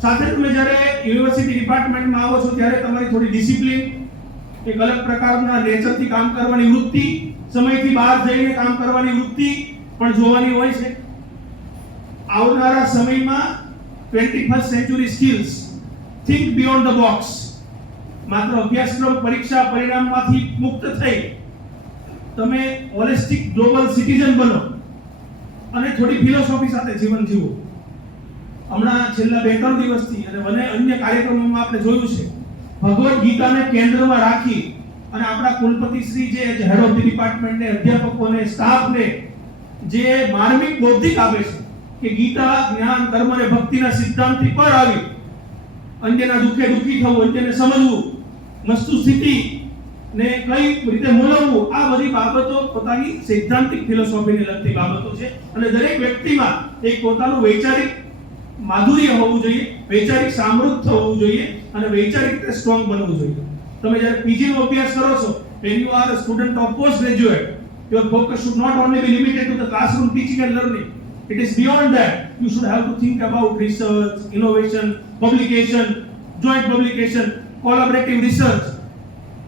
સાથે તમે જ્યારે યુનિવર્સિટી ડિપાર્ટમેન્ટમાં આવો છો ત્યારે તમારી થોડી ડિસિપ્લિન, એક અલગ પ્રકારના નેચરથી કામ કરવાની વૃત્તિ, સમયથી બહાર જઈને કામ કરવાની વૃત્તિ પણ જોવાની હોય છે. આવનારા સમયમાં 21st century skills, think beyond the box. માત્ર અભ્યાસક્રમ, પરીક્ષા, પરિણામમાંથી મુક્ત થઈ તમે હોલિસ્ટિક ગ્લોબલ સિટીઝન બનો અને થોડી ફિલોસોફી સાથે જીવન જીવો. હમણાં છેલ્લા 2-3 દિવસથી અને અન્ય કાર્યક્રમોમાં આપણે જોયું છે, ભગવદ ગીતાને કેન્દ્રમાં રાખી અને આપણા કુલપતિ શ્રી જે હેડ ઓફ ધ ડિપાર્ટમેન્ટને, અધ્યાપકોને, સ્ટાફને જે માર્મિક બૌદ્ધિક આપે છે કે ગીતા જ્ઞાન, કર્મ અને ભક્તિના સિદ્ધાંતથી પર આવી અન્યના દુઃખે દુઃખી થવું, અન્યને સમજવું, વસ્તુ સ્થિતિ ને કઈ રીતે મૂલવવું, આ બધી બાબતો પોતાની સૈદ્ધાંતિક ફિલોસોફીને લગતી બાબતો છે. અને દરેક વ્યક્તિમાં એક પોતાનું વૈચારિક માધુર્ય હોવું જોઈએ, વૈચારિક સમૃદ્ધ હોવું જોઈએ અને વૈચારિક રીતે સ્ટ્રોંગ બનવું જોઈએ. તમે જ્યારે પીજી નો અભ્યાસ કરો છો, when you are a student of postgraduate, your focus should not only be limited to the classroom teaching and learning. It is beyond that. You should have to think about research, innovation, publication, joint publication, collaborative research.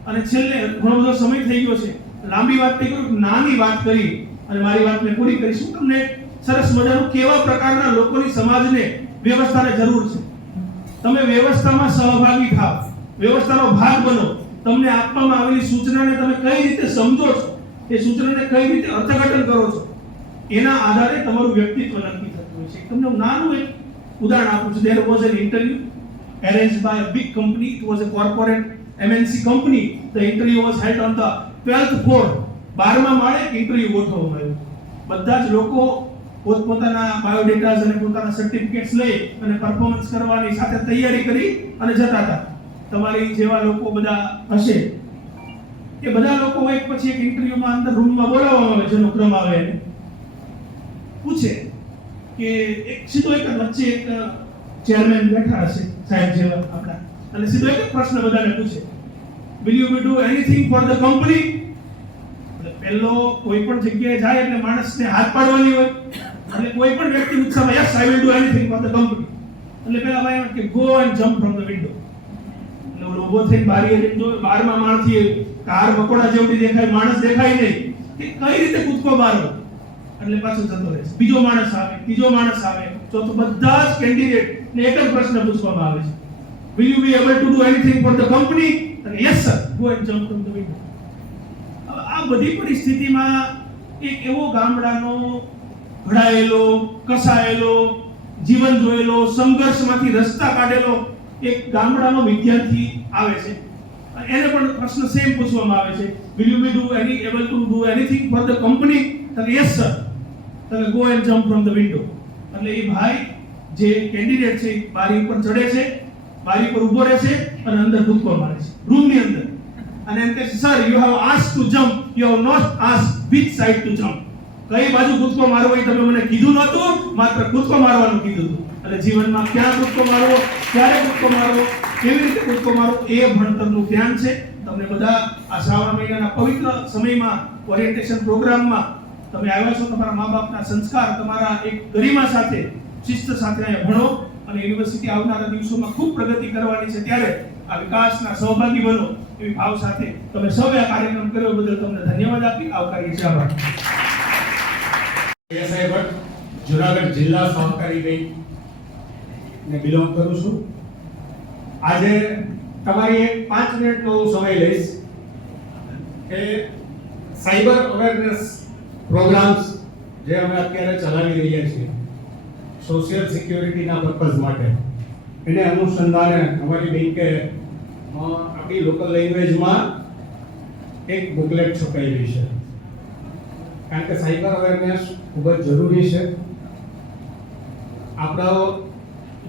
અને છેલ્લે ઘણો બધો સમય થઈ ગયો છે, લાંબી વાત થઈ ગઈ, નાની વાત કરી અને મારી વાતને પૂરી કરીશું. તમને સરસ મજાનું કેવા પ્રકારના લોકોની સમાજને, વ્યવસ્થાને જરૂર છે. તમે વ્યવસ્થામાં સહભાગી થાવ, વ્યવસ્થાનો ભાગ બનો. તમને આપવામાં આવેલી સૂચનાને તમે કઈ રીતે સમજો છો, એ સૂચનાને કઈ રીતે અર્થઘટન કરો છો, એના આધારે તમારું વ્યક્તિત્વ નક્કી થતું હોય છે. તમને હું નાનું એક ઉદાહરણ આપું છું. There was an interview arranged by a big company. It was a corporate MNC company. The interview was held on the 12th floor. 12મા માળે ઇન્ટરવ્યુ ગોઠવવામાં આવ્યું. બધા જ લોકો પોતપોતાના બાયોડેટાસ અને પોતાના સર્ટિફિકેટ્સ લઈ અને પરફોર્મન્સ કરવાની સાથે તૈયારી કરી અને જતા હતા. તમારી જેવા લોકો બધા હશે, એ બધા લોકો એક પછી એક ઇન્ટરવ્યુમાં અંદર રૂમમાં બોલાવવામાં આવે, જેનો ક્રમ આવે એને પૂછે કે એક સીધો એક વચ્ચે એક ચેરમેન બેઠા હશે સાહેબ જેવા આપણા, અને સીધો એક પ્રશ્ન બધાને પૂછે, will you do anything for the company? એટલે પહેલો કોઈ પણ જગ્યાએ જાય એટલે માણસને હાથ પાડવાની હોય, એટલે કોઈ પણ વ્યક્તિ ઉત્સાહમાં yes I will do anything for the company, એટલે પેલા ભાઈ કે go and jump from the window. એટલે ઓલો ઊભો થઈને બારીએ જઈને જોયો, 12મા માળથી કાર મકોડા જેવડી દેખાય, માણસ દેખાય નહીં, કે કઈ રીતે કૂદકો મારવો. એટલે પાછો જતો રહે. બીજો માણસ આવે, ત્રીજો માણસ આવે, ચોથો, બધા જ કેન્ડિડેટ ને એક જ પ્રશ્ન પૂછવામાં આવે છે, will you be able to do anything for the company? અને yes sir, go and jump from the window. આ બધી પરિસ્થિતિમાં એક એવો ગામડાનો ઘડાયેલો, કસાયેલો, જીવન જોયેલો, સંઘર્ષમાંથી રસ્તા કાઢેલો એક ગામડાનો વિદ્યાર્થી આવે છે. એને પણ પ્રશ્ન સેમ પૂછવામાં આવે છે, will you be able to do anything for the company? તો yes sir, તમે go and jump from the window. એટલે એ ભાઈ જે કેન્ડિડેટ છે બારી ઉપર ચડે છે, બારી પર ઊભો રહે છે અને અંદર કૂદકો મારે છે રૂમની અંદર, અને એમ કહે છે sir you have asked to jump, you have not asked which side to jump. કઈ બાજુ કૂદકો મારવો એ તમે મને કીધું નહોતું, માત્ર કૂદકો મારવાનું કીધું હતું. એટલે જીવનમાં ક્યાં કૂદકો મારવો, ક્યારે કૂદકો મારવો, કેવી રીતે કૂદકો મારવો, એ ભણતરનું જ્ઞાન છે. તમને બધા આ શ્રાવણ મહિનાના પવિત્ર સમયમાં ઓરિએન્ટેશન પ્રોગ્રામમાં તમે આવ્યા છો. તમારા મા બાપના સંસ્કાર, તમારા એક ગરિમા સાથે, શિસ્ત સાથે અહીંયા ભણો અને યુનિવર્સિટી આવનારા દિવસોમાં ખૂબ પ્રગતિ કરવાની છે. ત્યારે આ વિકાસના સહભાગી બનો એવી ભાવ સાથે તમે સૌએ આ કાર્યક્રમ કર્યો બદલ તમને ધન્યવાદ આપી આવકારીએ છીએ. આભાર. એસઆઈ ભટ્ટ, જુનાગઢ જિલ્લા સહકારી બેંક ને બિલોંગ કરું છું. આજે તમારી એક 5 મિનિટનો સમય લઈશ કે સાયબર અવેરનેસ પ્રોગ્રામ્સ જે અમે અત્યારે ચલાવી રહ્યા છીએ સોશિયલ સિક્યોરિટીના પર્પઝ માટે, એને અનુસંધાને અમારી બેંકે આપણી લોકલ લેંગ્વેજમાં એક બુકલેટ છપાયેલી છે. કારણ કે સાયબર અવેરનેસ ખૂબ જ જરૂરી છે. આપણો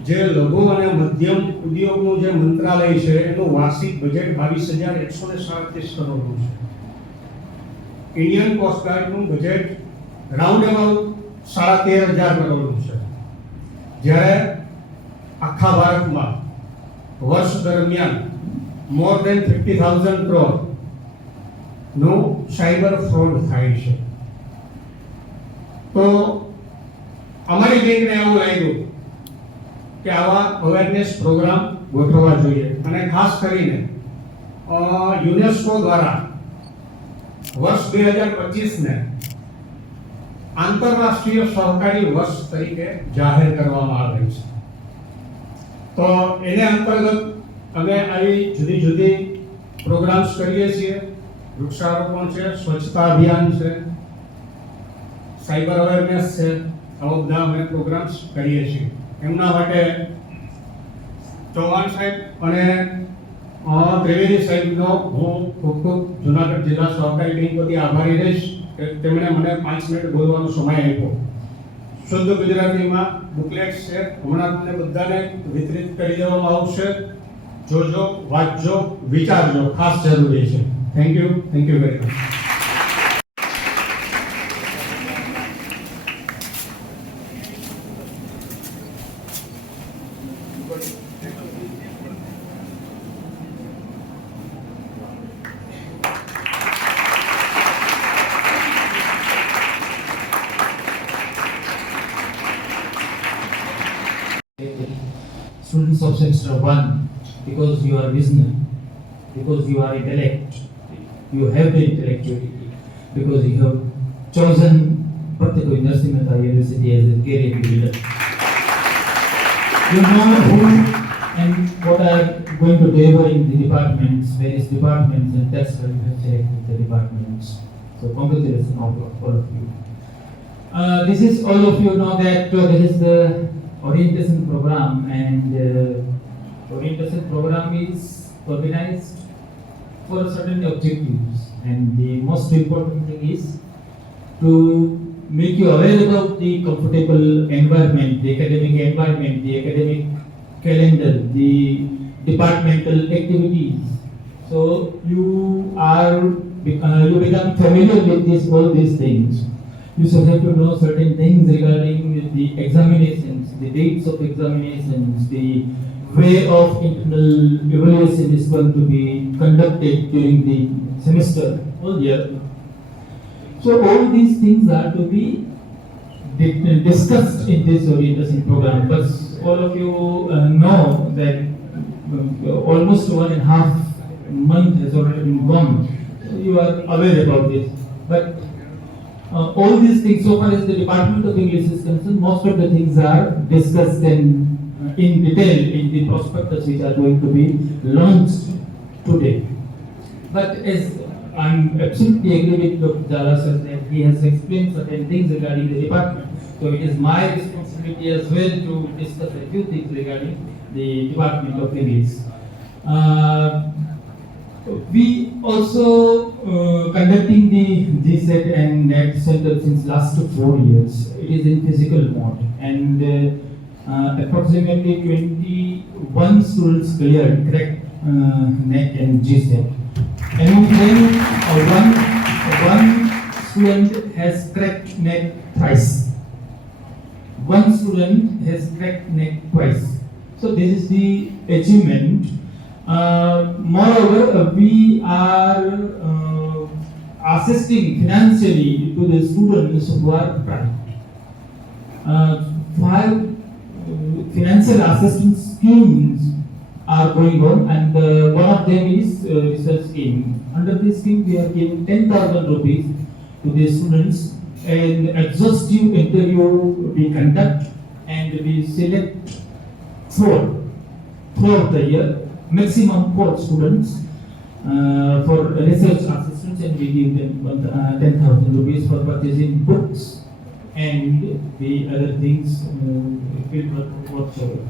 જે લઘુ અને મધ્યમ ઉદ્યોગનું જે મંત્રાલય છે એનું વાર્ષિક બજેટ 22,137 કરોડનું છે. ઇન્ડિયન કોસ્ટ ગાર્ડનું બજેટ રાઉન્ડ અબાઉટ 13,500 કરોડનું છે. જ્યારે આખા ભારતમાં વર્ષ દરમિયાન મોર ધેન 50,000 કરોડ નો સાયબર ફ્રોડ થાય છે. તો અમારી બેંકને એવું લાગ્યું કે આવા અવેરનેસ પ્રોગ્રામ ગોઠવવા જોઈએ અને ખાસ કરીને યુનેસ્કો દ્વારા વર્ષ 2025 ને આંતરરાષ્ટ્રીય સહકારી વર્ષ તરીકે જાહેર કરવામાં આવેલ છે. તો એને અંતર્ગત અમે આવી જુદી જુદી પ્રોગ્રામ્સ કરીએ છીએ. વૃક્ષારોપણ છે, સ્વચ્છતા અભિયાન છે, સાયબર અવેરનેસ છે, આવા બધા અમે પ્રોગ્રામ્સ કરીએ છીએ. એમના માટે ચૌહાણ સાહેબ અને ત્રિવેદી સાહેબનો હું ખૂબ ખૂબ જુનાગઢ જિલ્લા સહકારી બેંક વતી આભારી રહીશ કે તેમણે મને 5 મિનિટ બોલવાનો સમય આપ્યો. શુદ્ધ ગુજરાતીમાં બુકલેટ્સ છે, હમણાં તમને બધાને વિતરિત કરી દેવામાં આવશે. જોજો, વાંચજો, વિચારજો, ખાસ જરૂરી છે. Thank you very much. Students of semester 1, because you are visionary, because you are intellect, you have the intellectuality, because you have chosen Pratyakavi Narasimha Mehta University as a career builder. You know who and what are going to deliver in the departments, various departments, and that's why you have selected the departments. So congratulations all of you. This is all of you know that this is the orientation program, and orientation program is organized for certain objectives, and the most important thing is to make you aware about the comfortable environment, the academic environment, the academic calendar, the departmental activities. So you become familiar with all these things. You should have to know certain things regarding the examinations, the dates of examinations, the way of internal evaluation is going to be conducted during the semester or year. So all these things are to be discussed in this orientation program. But all of you know that almost 1.5 months has already been gone. So you are aware about this. But all these things, so far as the Department of English is concerned, most of the things are discussed in detail in the prospectus which are going to be launched today. But as I'm absolutely agree with Dr. Jala sir that he has explained certain things regarding the department. So it is my responsibility as well to discuss a few things regarding the Department of English. We also conducting the GSET and NET center since last 4 years. It is in physical mode, and approximately 21 students cleared cracked NET and GSET. Among them, one student has cracked NET thrice. One student has cracked NET twice. So this is the achievement. Moreover, we are assisting financially to the students who are bright. 5 financial assistance schemes are going on, and one of them is research scheme. Under this scheme, we are giving 10,000 rupees to the students, and exhaustive interview we conduct, and we select 4 throughout the year. Maximum 4 students for research assistance, and we give them 10,000 rupees for purchasing books and the other things, paper whatsoever.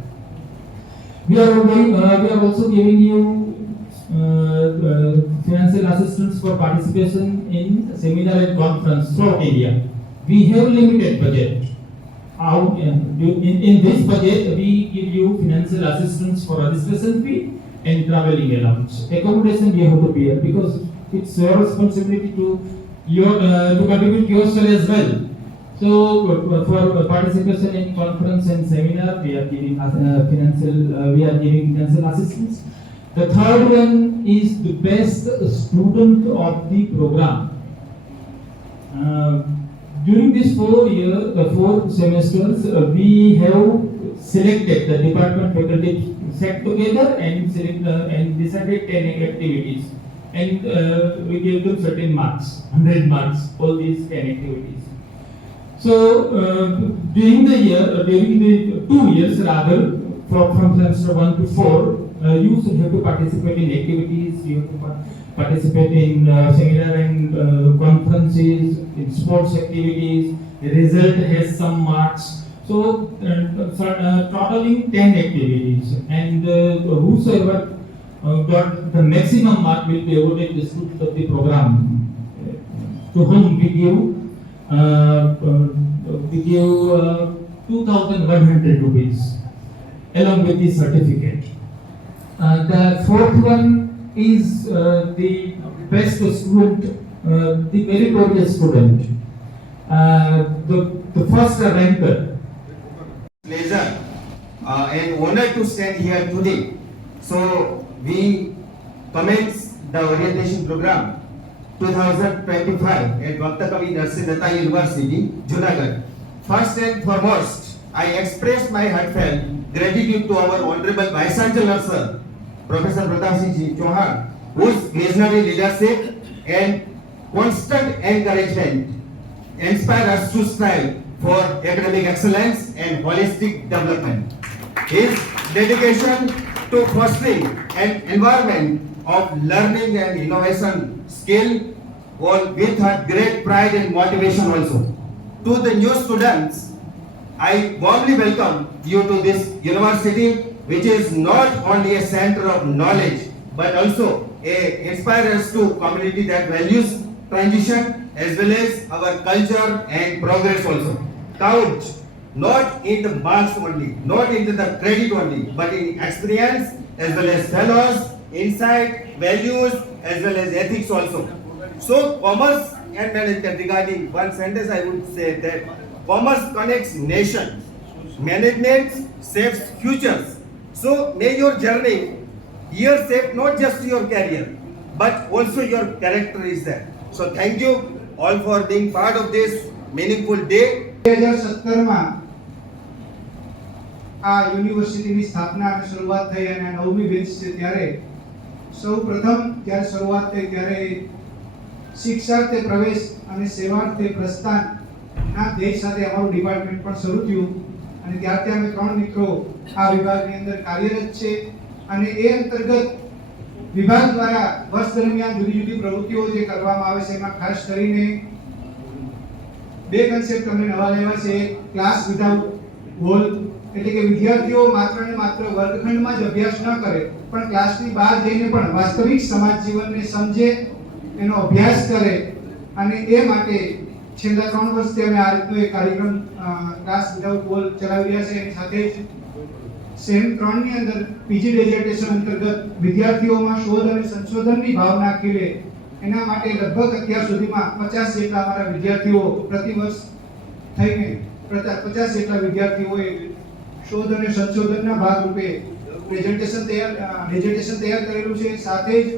We are also giving you financial assistance for participation in seminar and conference throughout India. We have limited budget. In this budget, we give you financial assistance for registration fee and traveling allowance. Accommodation we have to bear because it's your responsibility to contribute yourself as well. So for participation in conference and seminar, we are giving financial assistance. The third one is the best student of the program. During these 4 semesters, we have selected the department faculty sat together and decided 10 activities, and we gave them certain marks, 100 marks, all these 10 activities. So during the 2 years rather, from semester 1 to 4, you should have to participate in activities, you have to participate in seminar and conferences, in sports activities. The result has some marks. So totaling 10 activities, and whosoever got the maximum mark will be awarded the student of the program, to whom we give 2,100 rupees along with the certificate. The fourth one is the best student, the meritorious student, the first ranker. Pleasure and honor to stand here today. So we commence the orientation program 2025 at Bhakta Kavi Narsi Mehta University, Junagadh. First and foremost, I express my heartfelt gratitude to our Honorable Vice Chancellor Sir, Professor Pratap Singh Chauhan, whose visionary leadership and constant encouragement inspire us to strive for academic excellence and holistic development. His dedication to fostering an environment of learning and innovation skill all with her great pride and motivation also. To the new students, I warmly welcome you to this university, which is not only a center of knowledge but also inspires to community that values transition as well as our culture and progress also. Count not in the marks only, not in the credit only, but in experience as well as fellows, insight, values as well as ethics also. So commerce and management, regarding one sentence I would say that commerce connects nations, management shapes futures. So may your journey here shape not just your career but also your character is there. So thank you all for being part of this meaningful day. 2017 માં આ યુનિવર્સિટીની સ્થાપના અને શરૂઆત થઈ અને 9મી batch છે ત્યારે સૌ પ્રથમ જ્યારે શરૂઆત થઈ ત્યારે શિક્ષાર્થે પ્રવેશ અને સેવાર્થે પ્રસ્થાનના ધ્યેય સાથે અમારું ડિપાર્ટમેન્ટ પણ શરૂ થયું અને ત્યારથી અમે 3 મિત્રો આ વિભાગની અંદર કાર્યરત છે અને એ અંતર્ગત વિભાગ દ્વારા વર્ષ દરમિયાન જુદી જુદી પ્રવૃત્તિઓ જે કરવામાં આવે છે એમાં ખાસ કરીને બે કન્સેપ્ટ અમે નવા લેવા છે. એક ક્લાસ વિધાઉટ હોલ, એટલે કે વિદ્યાર્થીઓ માત્ર ને માત્ર વર્ગખંડમાં જ અભ્યાસ ન કરે પણ ક્લાસની બહાર જઈને પણ વાસ્તવિક સમાજ જીવનને સમજે, એનો અભ્યાસ કરે અને એ માટે છેલ્લા 3 વર્ષથી અમે આ રીતનો એક કાર્યક્રમ ક્લાસ વિધાઉટ હોલ ચલાવી રહ્યા છે. એની સાથે જ સેમ 3 ની અંદર પીજી ડેઝર્ટેશન અંતર્ગત વિદ્યાર્થીઓમાં શોધ અને સંશોધનની ભાવના ખીલે એના માટે લગભગ અત્યાર સુધીમાં 50 જેટલા અમારા વિદ્યાર્થીઓ પ્રતિવર્ષ થઈને 50 જેટલા વિદ્યાર્થીઓએ શોધ અને સંશોધનના ભાગરૂપે ડેઝર્ટેશન તૈયાર કરેલું છે. સાથે જ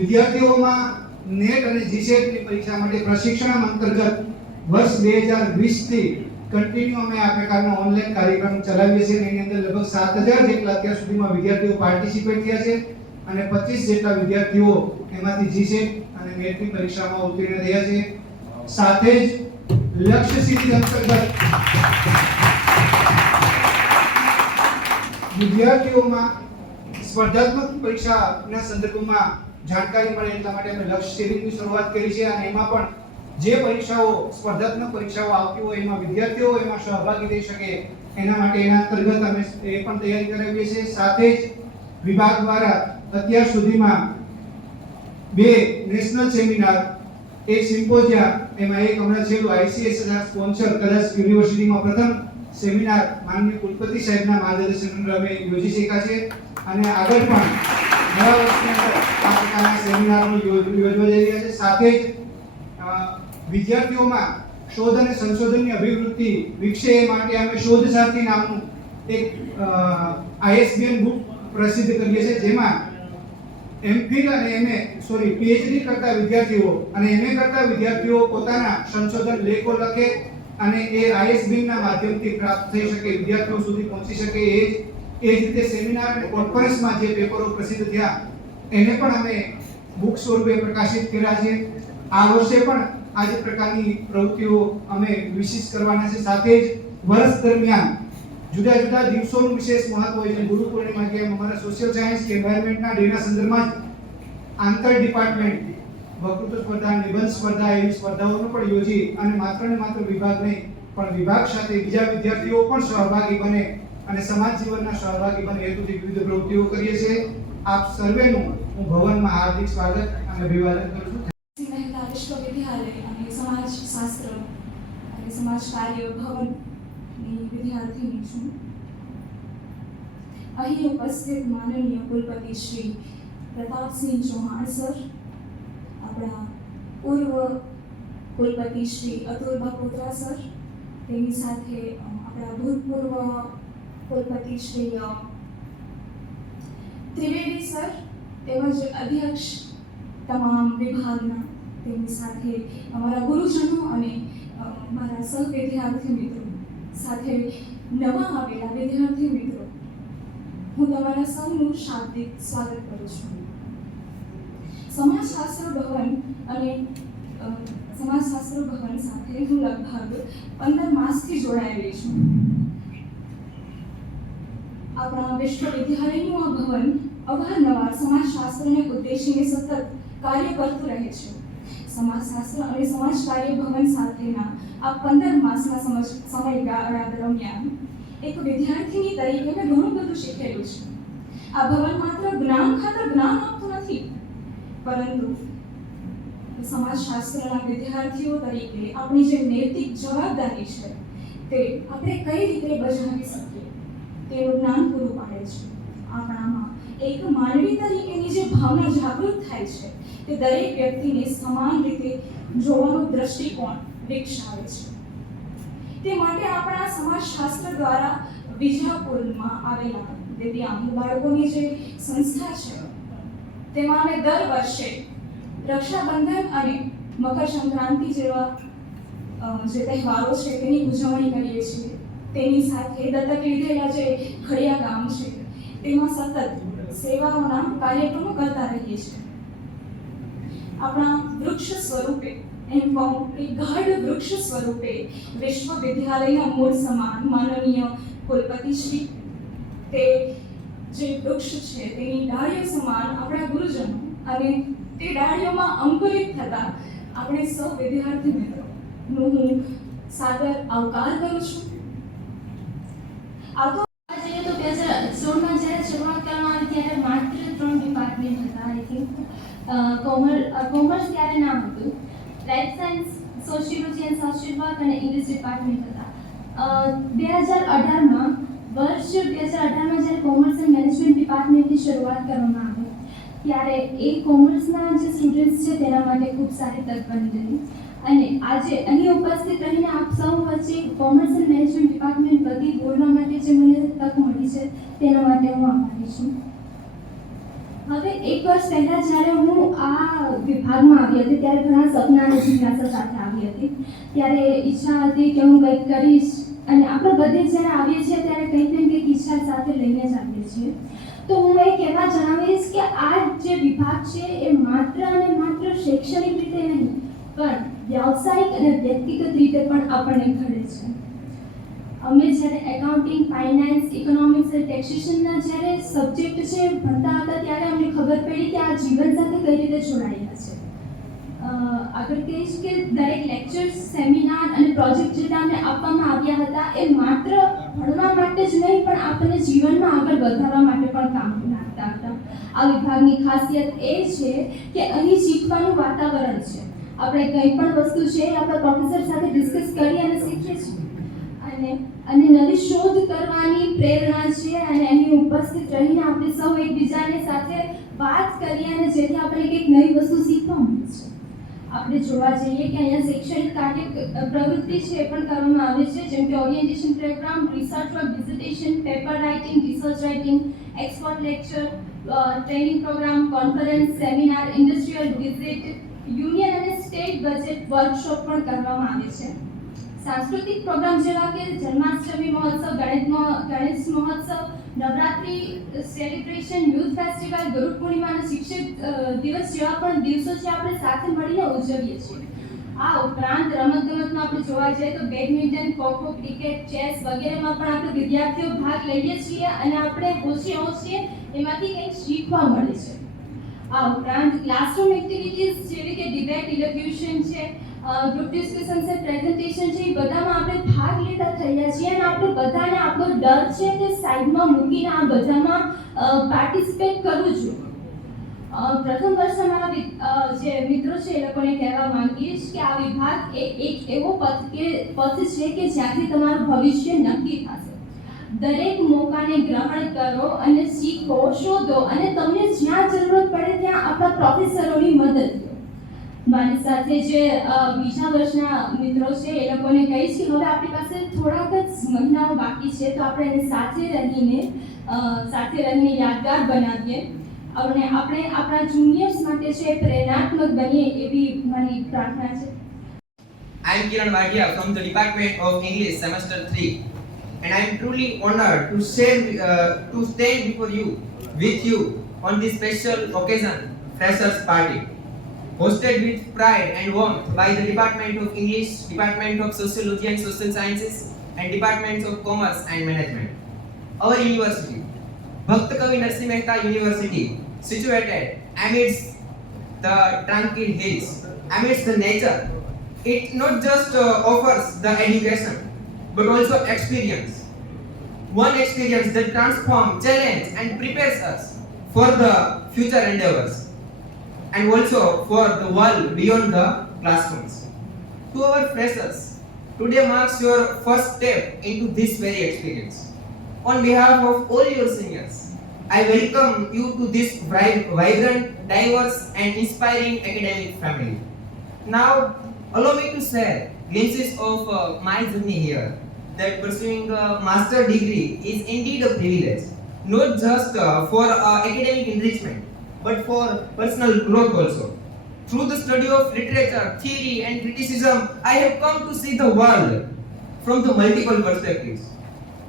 વિદ્યાર્થીઓમાં નેટ અને જીસેટની પરીક્ષા માટે પ્રશિક્ષણ અંતર્ગત વર્ષ 2020 થી કન્ટિન્યુ અમે આ પ્રકારનો ઓનલાઈન કાર્યક્રમ ચલાવીએ છીએ. એની અંદર લગભગ 7000 જેટલા અત્યાર સુધીમાં વિદ્યાર્થીઓ પાર્ટિસિપેટ થયા છે અને 25 જેટલા વિદ્યાર્થીઓ એમાંથી જીસેટ અને નેટની પરીક્ષામાં ઉત્તીર્ણ થયા છે. સાથે જ લક્ષ્ય સિદ્ધિ અંતર્ગત વિદ્યાર્થીઓમાં સ્પર્ધાત્મક પરીક્ષાના સંદર્ભમાં જાણકારી મળે એટલા માટે અમે લક્ષ્ય સિદ્ધિની શરૂઆત કરી છે અને એમાં પણ જે પરીક્ષાઓ સ્પર્ધાત્મક પરીક્ષાઓ આવતી હોય એમાં વિદ્યાર્થીઓ એમાં સહભાગી થઈ શકે એના માટે એના અંતર્ગત અમે એ પણ તૈયારી કરાવીએ છીએ. સાથે જ વિભાગ દ્વારા અત્યાર સુધીમાં 2 નેશનલ સેમિનાર, એક સિમ્પોઝિયા, એમાં એક હમણાં છેલ્લું ICSR સ્પોન્સર કદાચ યુનિવર્સિટીમાં પ્રથમ સેમિનાર માનનીય કુલપતિ સાહેબના માર્ગદર્શન હેઠળ અમે યોજી શક્યા છે અને આગળ પણ નવા વર્ષની અંદર આ પ્રકારના સેમિનારો યોજવા જઈ રહ્યા છે. સાથે જ વિદ્યાર્થીઓમાં શોધ અને સંશોધનની અભિવૃદ્ધિ વિકસે એ માટે અમે શોધ સાથી નામનું એક ISBN બુક પ્રસિદ્ધ કરીએ છીએ, જેમાં એમફિલ અને પીએચડી કરતા વિદ્યાર્થીઓ અને એમએ કરતા વિદ્યાર્થીઓ પોતાના સંશોધન લેખો લખે અને એ ISBN ના માધ્યમથી પ્રાપ્ત થઈ શકે, વિદ્યાર્થીઓ સુધી પહોંચી શકે. એ જ રીતે સેમિનાર અને કોન્ફરન્સમાં જે પેપરો પ્રસિદ્ધ થયા એને પણ અમે બુક સ્વરૂપે પ્રકાશિત કર્યા છે. આ વર્ષે પણ આ જ પ્રકારની પ્રવૃત્તિઓ અમે વિશેષ કરવાના છે. સાથે જ વર્ષ દરમિયાન જુદા જુદા દિવસોનું વિશેષ મહત્વ હોય છે. ગુરુ પૂર્ણિમા કે અમારા સોશિયલ સાયન્સ કે એન્વાયરમેન્ટના ડેના સંદર્ભમાં આંતર ડિપાર્ટમેન્ટ વક્તૃત્વ સ્પર્ધા, નિબંધ સ્પર્ધા એવી સ્પર્ધાઓનો પણ યોજી અને માત્ર ને માત્ર વિભાગ નહીં પણ વિભાગ સાથે બીજા વિદ્યાર્થીઓ પણ સહભાગી બને અને સમાજ જીવનના સહભાગી બને હેતુથી વિવિધ પ્રવૃત્તિઓ કરીએ છીએ. આપ સર્વેનું હું ભવનમાં હાર્દિક સ્વાગત અને અભિવાદન કરું છું. મહેતા વિશ્વવિદ્યાલય અને સમાજશાસ્ત્ર અને સમાજ કાર્ય ભવનની વિદ્યાર્થીની છું. અહીં ઉપસ્થિત માનનીય કુલપતિ શ્રી પ્રતાપસિંહ ચૌહાણ સર, આપણા પૂર્વ કુલપતિ શ્રી અતુલ બપોત્રા સર, તેની સાથે આપણા ભૂતપૂર્વ કુલપતિ શ્રી ત્રિવેદી સર, તેમજ અધ્યક્ષ તમામ વિભાગના, તેની સાથે અમારા ગુરુજનો અને મારા સહ વિદ્યાર્થી મિત્રો, સાથે નવા આવેલા વિદ્યાર્થી મિત્રો, હું તમારા સૌનું શાબ્દિક સ્વાગત કરું છું. સમાજશાસ્ત્ર ભવન અને સમાજશાસ્ત્ર ભવન સાથે હું લગભગ 15 માસથી જોડાયેલી છું. આપણા વિશ્વવિદ્યાલયનું આ ભવન અવારનવાર સમાજશાસ્ત્રને ઉદ્દેશીને સતત કાર્ય કરતું રહે છે. સમાજશાસ્ત્ર અને સમાજ કાર્ય ભવન સાથેના આ 15 માસના સમયગાળા દરમિયાન એક વિદ્યાર્થીની તરીકે મેં ઘણું બધું શીખેલું છે. આ ભવન માત્ર જ્ઞાન ખાતર જ્ઞાન આપતું નથી, પરંતુ સમાજશાસ્ત્રના વિદ્યાર્થીઓ તરીકે આપણી જે નૈતિક જવાબદારી છે તે આપણે કઈ રીતે બજાવી શકીએ તેનું જ્ઞાન પૂરું પાડે છે. આપણામાં એક માનવી તરીકેની જે ભાવના જાગૃત થાય છે તે દરેક વ્યક્તિને સમાન રીતે જોવાનો દ્રષ્ટિકોણ વિકસાવે છે. તે માટે આપણા સમાજશાસ્ત્ર દ્વારા વિજાપુરમાં આવેલા દિવ્યાંગ બાળકોની જે સંસ્થા છે તેમાં અમે દર વર્ષે રક્ષાબંધન અને મકર સંક્રાંતિ જેવા જે તહેવારો છે તેની ઉજવણી કરીએ છીએ. તેની સાથે દત્તક લીધેલા જે ખડિયા ગામ છે તેમાં સતત સેવાઓના કાર્યક્રમો કરતા રહીએ છીએ. આપણા વૃક્ષ સ્વરૂપે એમ કહું કે ગાઢ વૃક્ષ સ્વરૂપે વિશ્વવિદ્યાલયના મૂળ સમાન માનનીય કુલપતિશ્રી, તે જે વૃક્ષ છે તેની ડાળીઓ સમાન આપણા ગુરુજનો અને તે ડાળીઓમાં અંકુરિત થતા આપણે સૌ વિદ્યાર્થી મિત્રોનું હું સાદર આવકાર કરું છું. તો 2016માં જ્યારે શરૂઆત કરવામાં આવી ત્યારે માત્ર 3 ડિપાર્ટમેન્ટ હતા. આઈ થિંક કોમર્સ ત્યારે નામ હતું, life science, sociology and social work અને ઇંગ્લિશ ડિપાર્ટમેન્ટ હતા. 2018માં જ્યારે કોમર્સ એન્ડ મેનેજમેન્ટ ડિપાર્ટમેન્ટની શરૂઆત કરવામાં આવી ત્યારે એ કોમર્સના જે સ્ટુડન્ટ્સ છે તેના માટે ખૂબ સારી તક બની રહી. અને આજે અહીં ઉપસ્થિત રહીને આપ સૌ વચ્ચે કોમર્સ એન્ડ મેનેજમેન્ટ ડિપાર્ટમેન્ટ વતી બોલવા માટે જે મને તક મળી છે તેના માટે હું આભારી છું. હવે 1 વર્ષ પહેલાં જ્યારે હું આ વિભાગમાં આવી હતી ત્યારે ઘણા સપના અને જિજ્ઞાસા સાથે આવી હતી. ત્યારે ઈચ્છા હતી કે હું કંઈક કરીશ, અને આપણે બધે જ્યારે આવીએ છીએ ત્યારે કંઈક ને કંઈક ઈચ્છા સાથે લઈને જ આવીએ છીએ. તો હું એ કહેવા જણાવીશ કે આ જે વિભાગ છે એ માત્ર અને માત્ર શૈક્ષણિક રીતે નહીં પણ વ્યાવસાયિક અને વ્યક્તિગત રીતે પણ આપણને ઘડે છે. અમે જ્યારે એકાઉન્ટિંગ, ફાઇનાન્સ, ઇકોનોમિક્સ અને ટેક્સેશનના જ્યારે સબ્જેક્ટ છે ભણતા હતા ત્યારે અમને ખબર પડી કે આ જીવન સાથે કઈ રીતે જોડાયેલા છે. આગળ કહીશ કે દરેક લેક્ચર્સ, સેમિનાર અને પ્રોજેક્ટ જે અમને આપવામાં આવ્યા હતા એ માત્ર ભણવા માટે જ નહીં પણ આપણને જીવનમાં આગળ વધારવા માટે પણ કામ લાગતા હતા. આ વિભાગની ખાસિયત એ છે કે અહીં શીખવાનું વાતાવરણ છે. આપણે કંઈ પણ વસ્તુ છે એ આપણા પ્રોફેસર સાથે ડિસ્કસ કરી અને શીખીએ છીએ અને નવી શોધ કરવાની પ્રેરણા છે. અને અહીં ઉપસ્થિત રહીને આપણે સૌ એકબીજાને સાથે વાત કરીએ અને જેથી આપણે કંઈક નવી વસ્તુ શીખવા મળે છે. આપણે જોવા જઈએ કે અહીંયા શૈક્ષણિક કાર્ય પ્રવૃત્તિ છે એ પણ કરવામાં આવે છે, જેમ કે orientation programme, research work, visitation, paper writing, research writing, expert lecture, training programme, conference, seminar, industrial visit, union અને સ્ટેટ બજેટ વર્કશોપ પણ કરવામાં આવે છે. સાંસ્કૃતિક પ્રોગ્રામ જેવા કે જન્માષ્ટમી મહોત્સવ, ગણેશ મહોત્સવ, Navratri celebration, youth festival, Guru Purnima અને શિક્ષક દિવસ જેવા પણ દિવસો છે આપણે સાથે મળીને ઉજવીએ છીએ. આ ઉપરાંત રમતગમતમાં આપણે જોવા જઈએ તો બેડમિન્ટન, ખોખો, ક્રિકેટ, ચેસ વગેરેમાં પણ આપણે વિદ્યાર્થીઓ ભાગ લઈએ છીએ અને આપણે હોંશીએ એમાંથી કંઈક શીખવા મળે છે. આ ઉપરાંત ક્લાસરૂમ એક્ટિવિટીઝ જેવી કે ડિબેટ, ઇલોક્યુશન છે, ગ્રુપ ડિસ્કશન છે, પ્રેઝન્ટેશન છે, એ બધામાં આપણે ભાગ લેતા થયા છીએ અને આપણે બધાને આપણો ડર છે તે સાઈડમાં મૂકીને આ બધામાં પાર્ટિસિપેટ કરવું જોઈએ. પ્રથમ વર્ષના મારા જે મિત્રો છે એ લોકોને કહેવા માંગીશ કે આ વિભાગ એક એવો પથ છે કે જ્યાંથી તમારું ભવિષ્ય નક્કી થશે. દરેક મોકાને ગ્રહણ કરો અને શીખો, શોધો અને તમને જ્યાં જરૂરત પડે ત્યાં આપણા પ્રોફેસરોની મદદ લો. મારી સાથે જે બીજા વર્ષના મિત્રો છે એ લોકોને કહીશ કે હવે આપણી પાસે થોડાક જ મહિનાઓ બાકી છે, તો આપણે એને સાથે રહીને યાદગાર બનાવીએ અને આપણે આપણા જુનિયર્સ માટે છે પ્રેરણાત્મક બનીએ એવી મારી પ્રાર્થના છે. I am Kiran Vadia from the Department of English Semester 3 and I am truly honored to stand before you with you on this special occasion, Freshers Party, hosted with pride and warmth by the Department of English, Department of Sociology and Social Sciences and Departments of Commerce and Management. Our university, Bhakt Kavi Narsimha Mehta University, situated amidst the tranquil hills, amidst the nature. It not just offers the education, but also experience. One experience that transforms, challenges and prepares us for the future endeavors and also for the world beyond the classrooms. To our freshers, today marks your first step into this very experience. On behalf of all your seniors, I welcome you to this vibrant, diverse and inspiring academic family. Now, allow me to share glimpses of my journey here, that pursuing a master degree is indeed a privilege, not just for academic enrichment, but for personal growth also. Through the study of literature, theory and criticism, I have come to see the world from the multiple perspectives.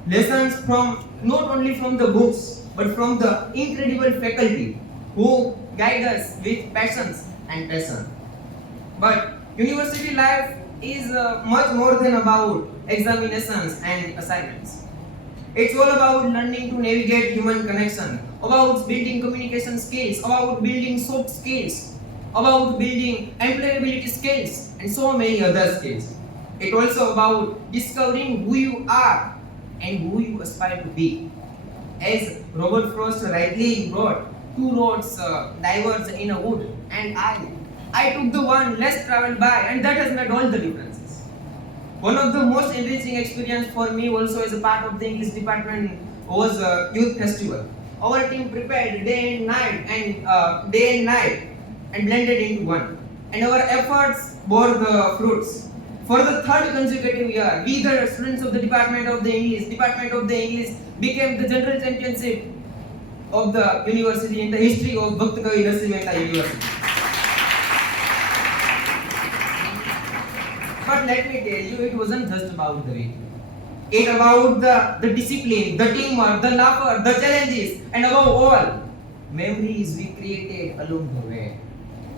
Lessons from not only from the books, but from the incredible faculty who guide us with passions and passion. But university life is much more than about examinations and assignments. It's all about learning to navigate human connection, about building communication skills, about building soft skills, about building employability skills, and so many other skills. It's also about discovering who you are and who you aspire to be. As Robert Frost rightly wrote, two roads diverge in a wood, and I took the one less traveled by, and that has made all the differences. One of the most enriching experience for me also as a part of the English department was a youth festival. Our team prepared day and night and blended into one, and our efforts bore the fruits. For the third consecutive year, we the students of the Department of the English became the general championship of the university in the history of Bhakt Kavi Narsimha Mehta University. But let me tell you, it wasn't just about the way. It about the discipline, the teamwork, the laughter, the challenges, and above all, memories we created along the way.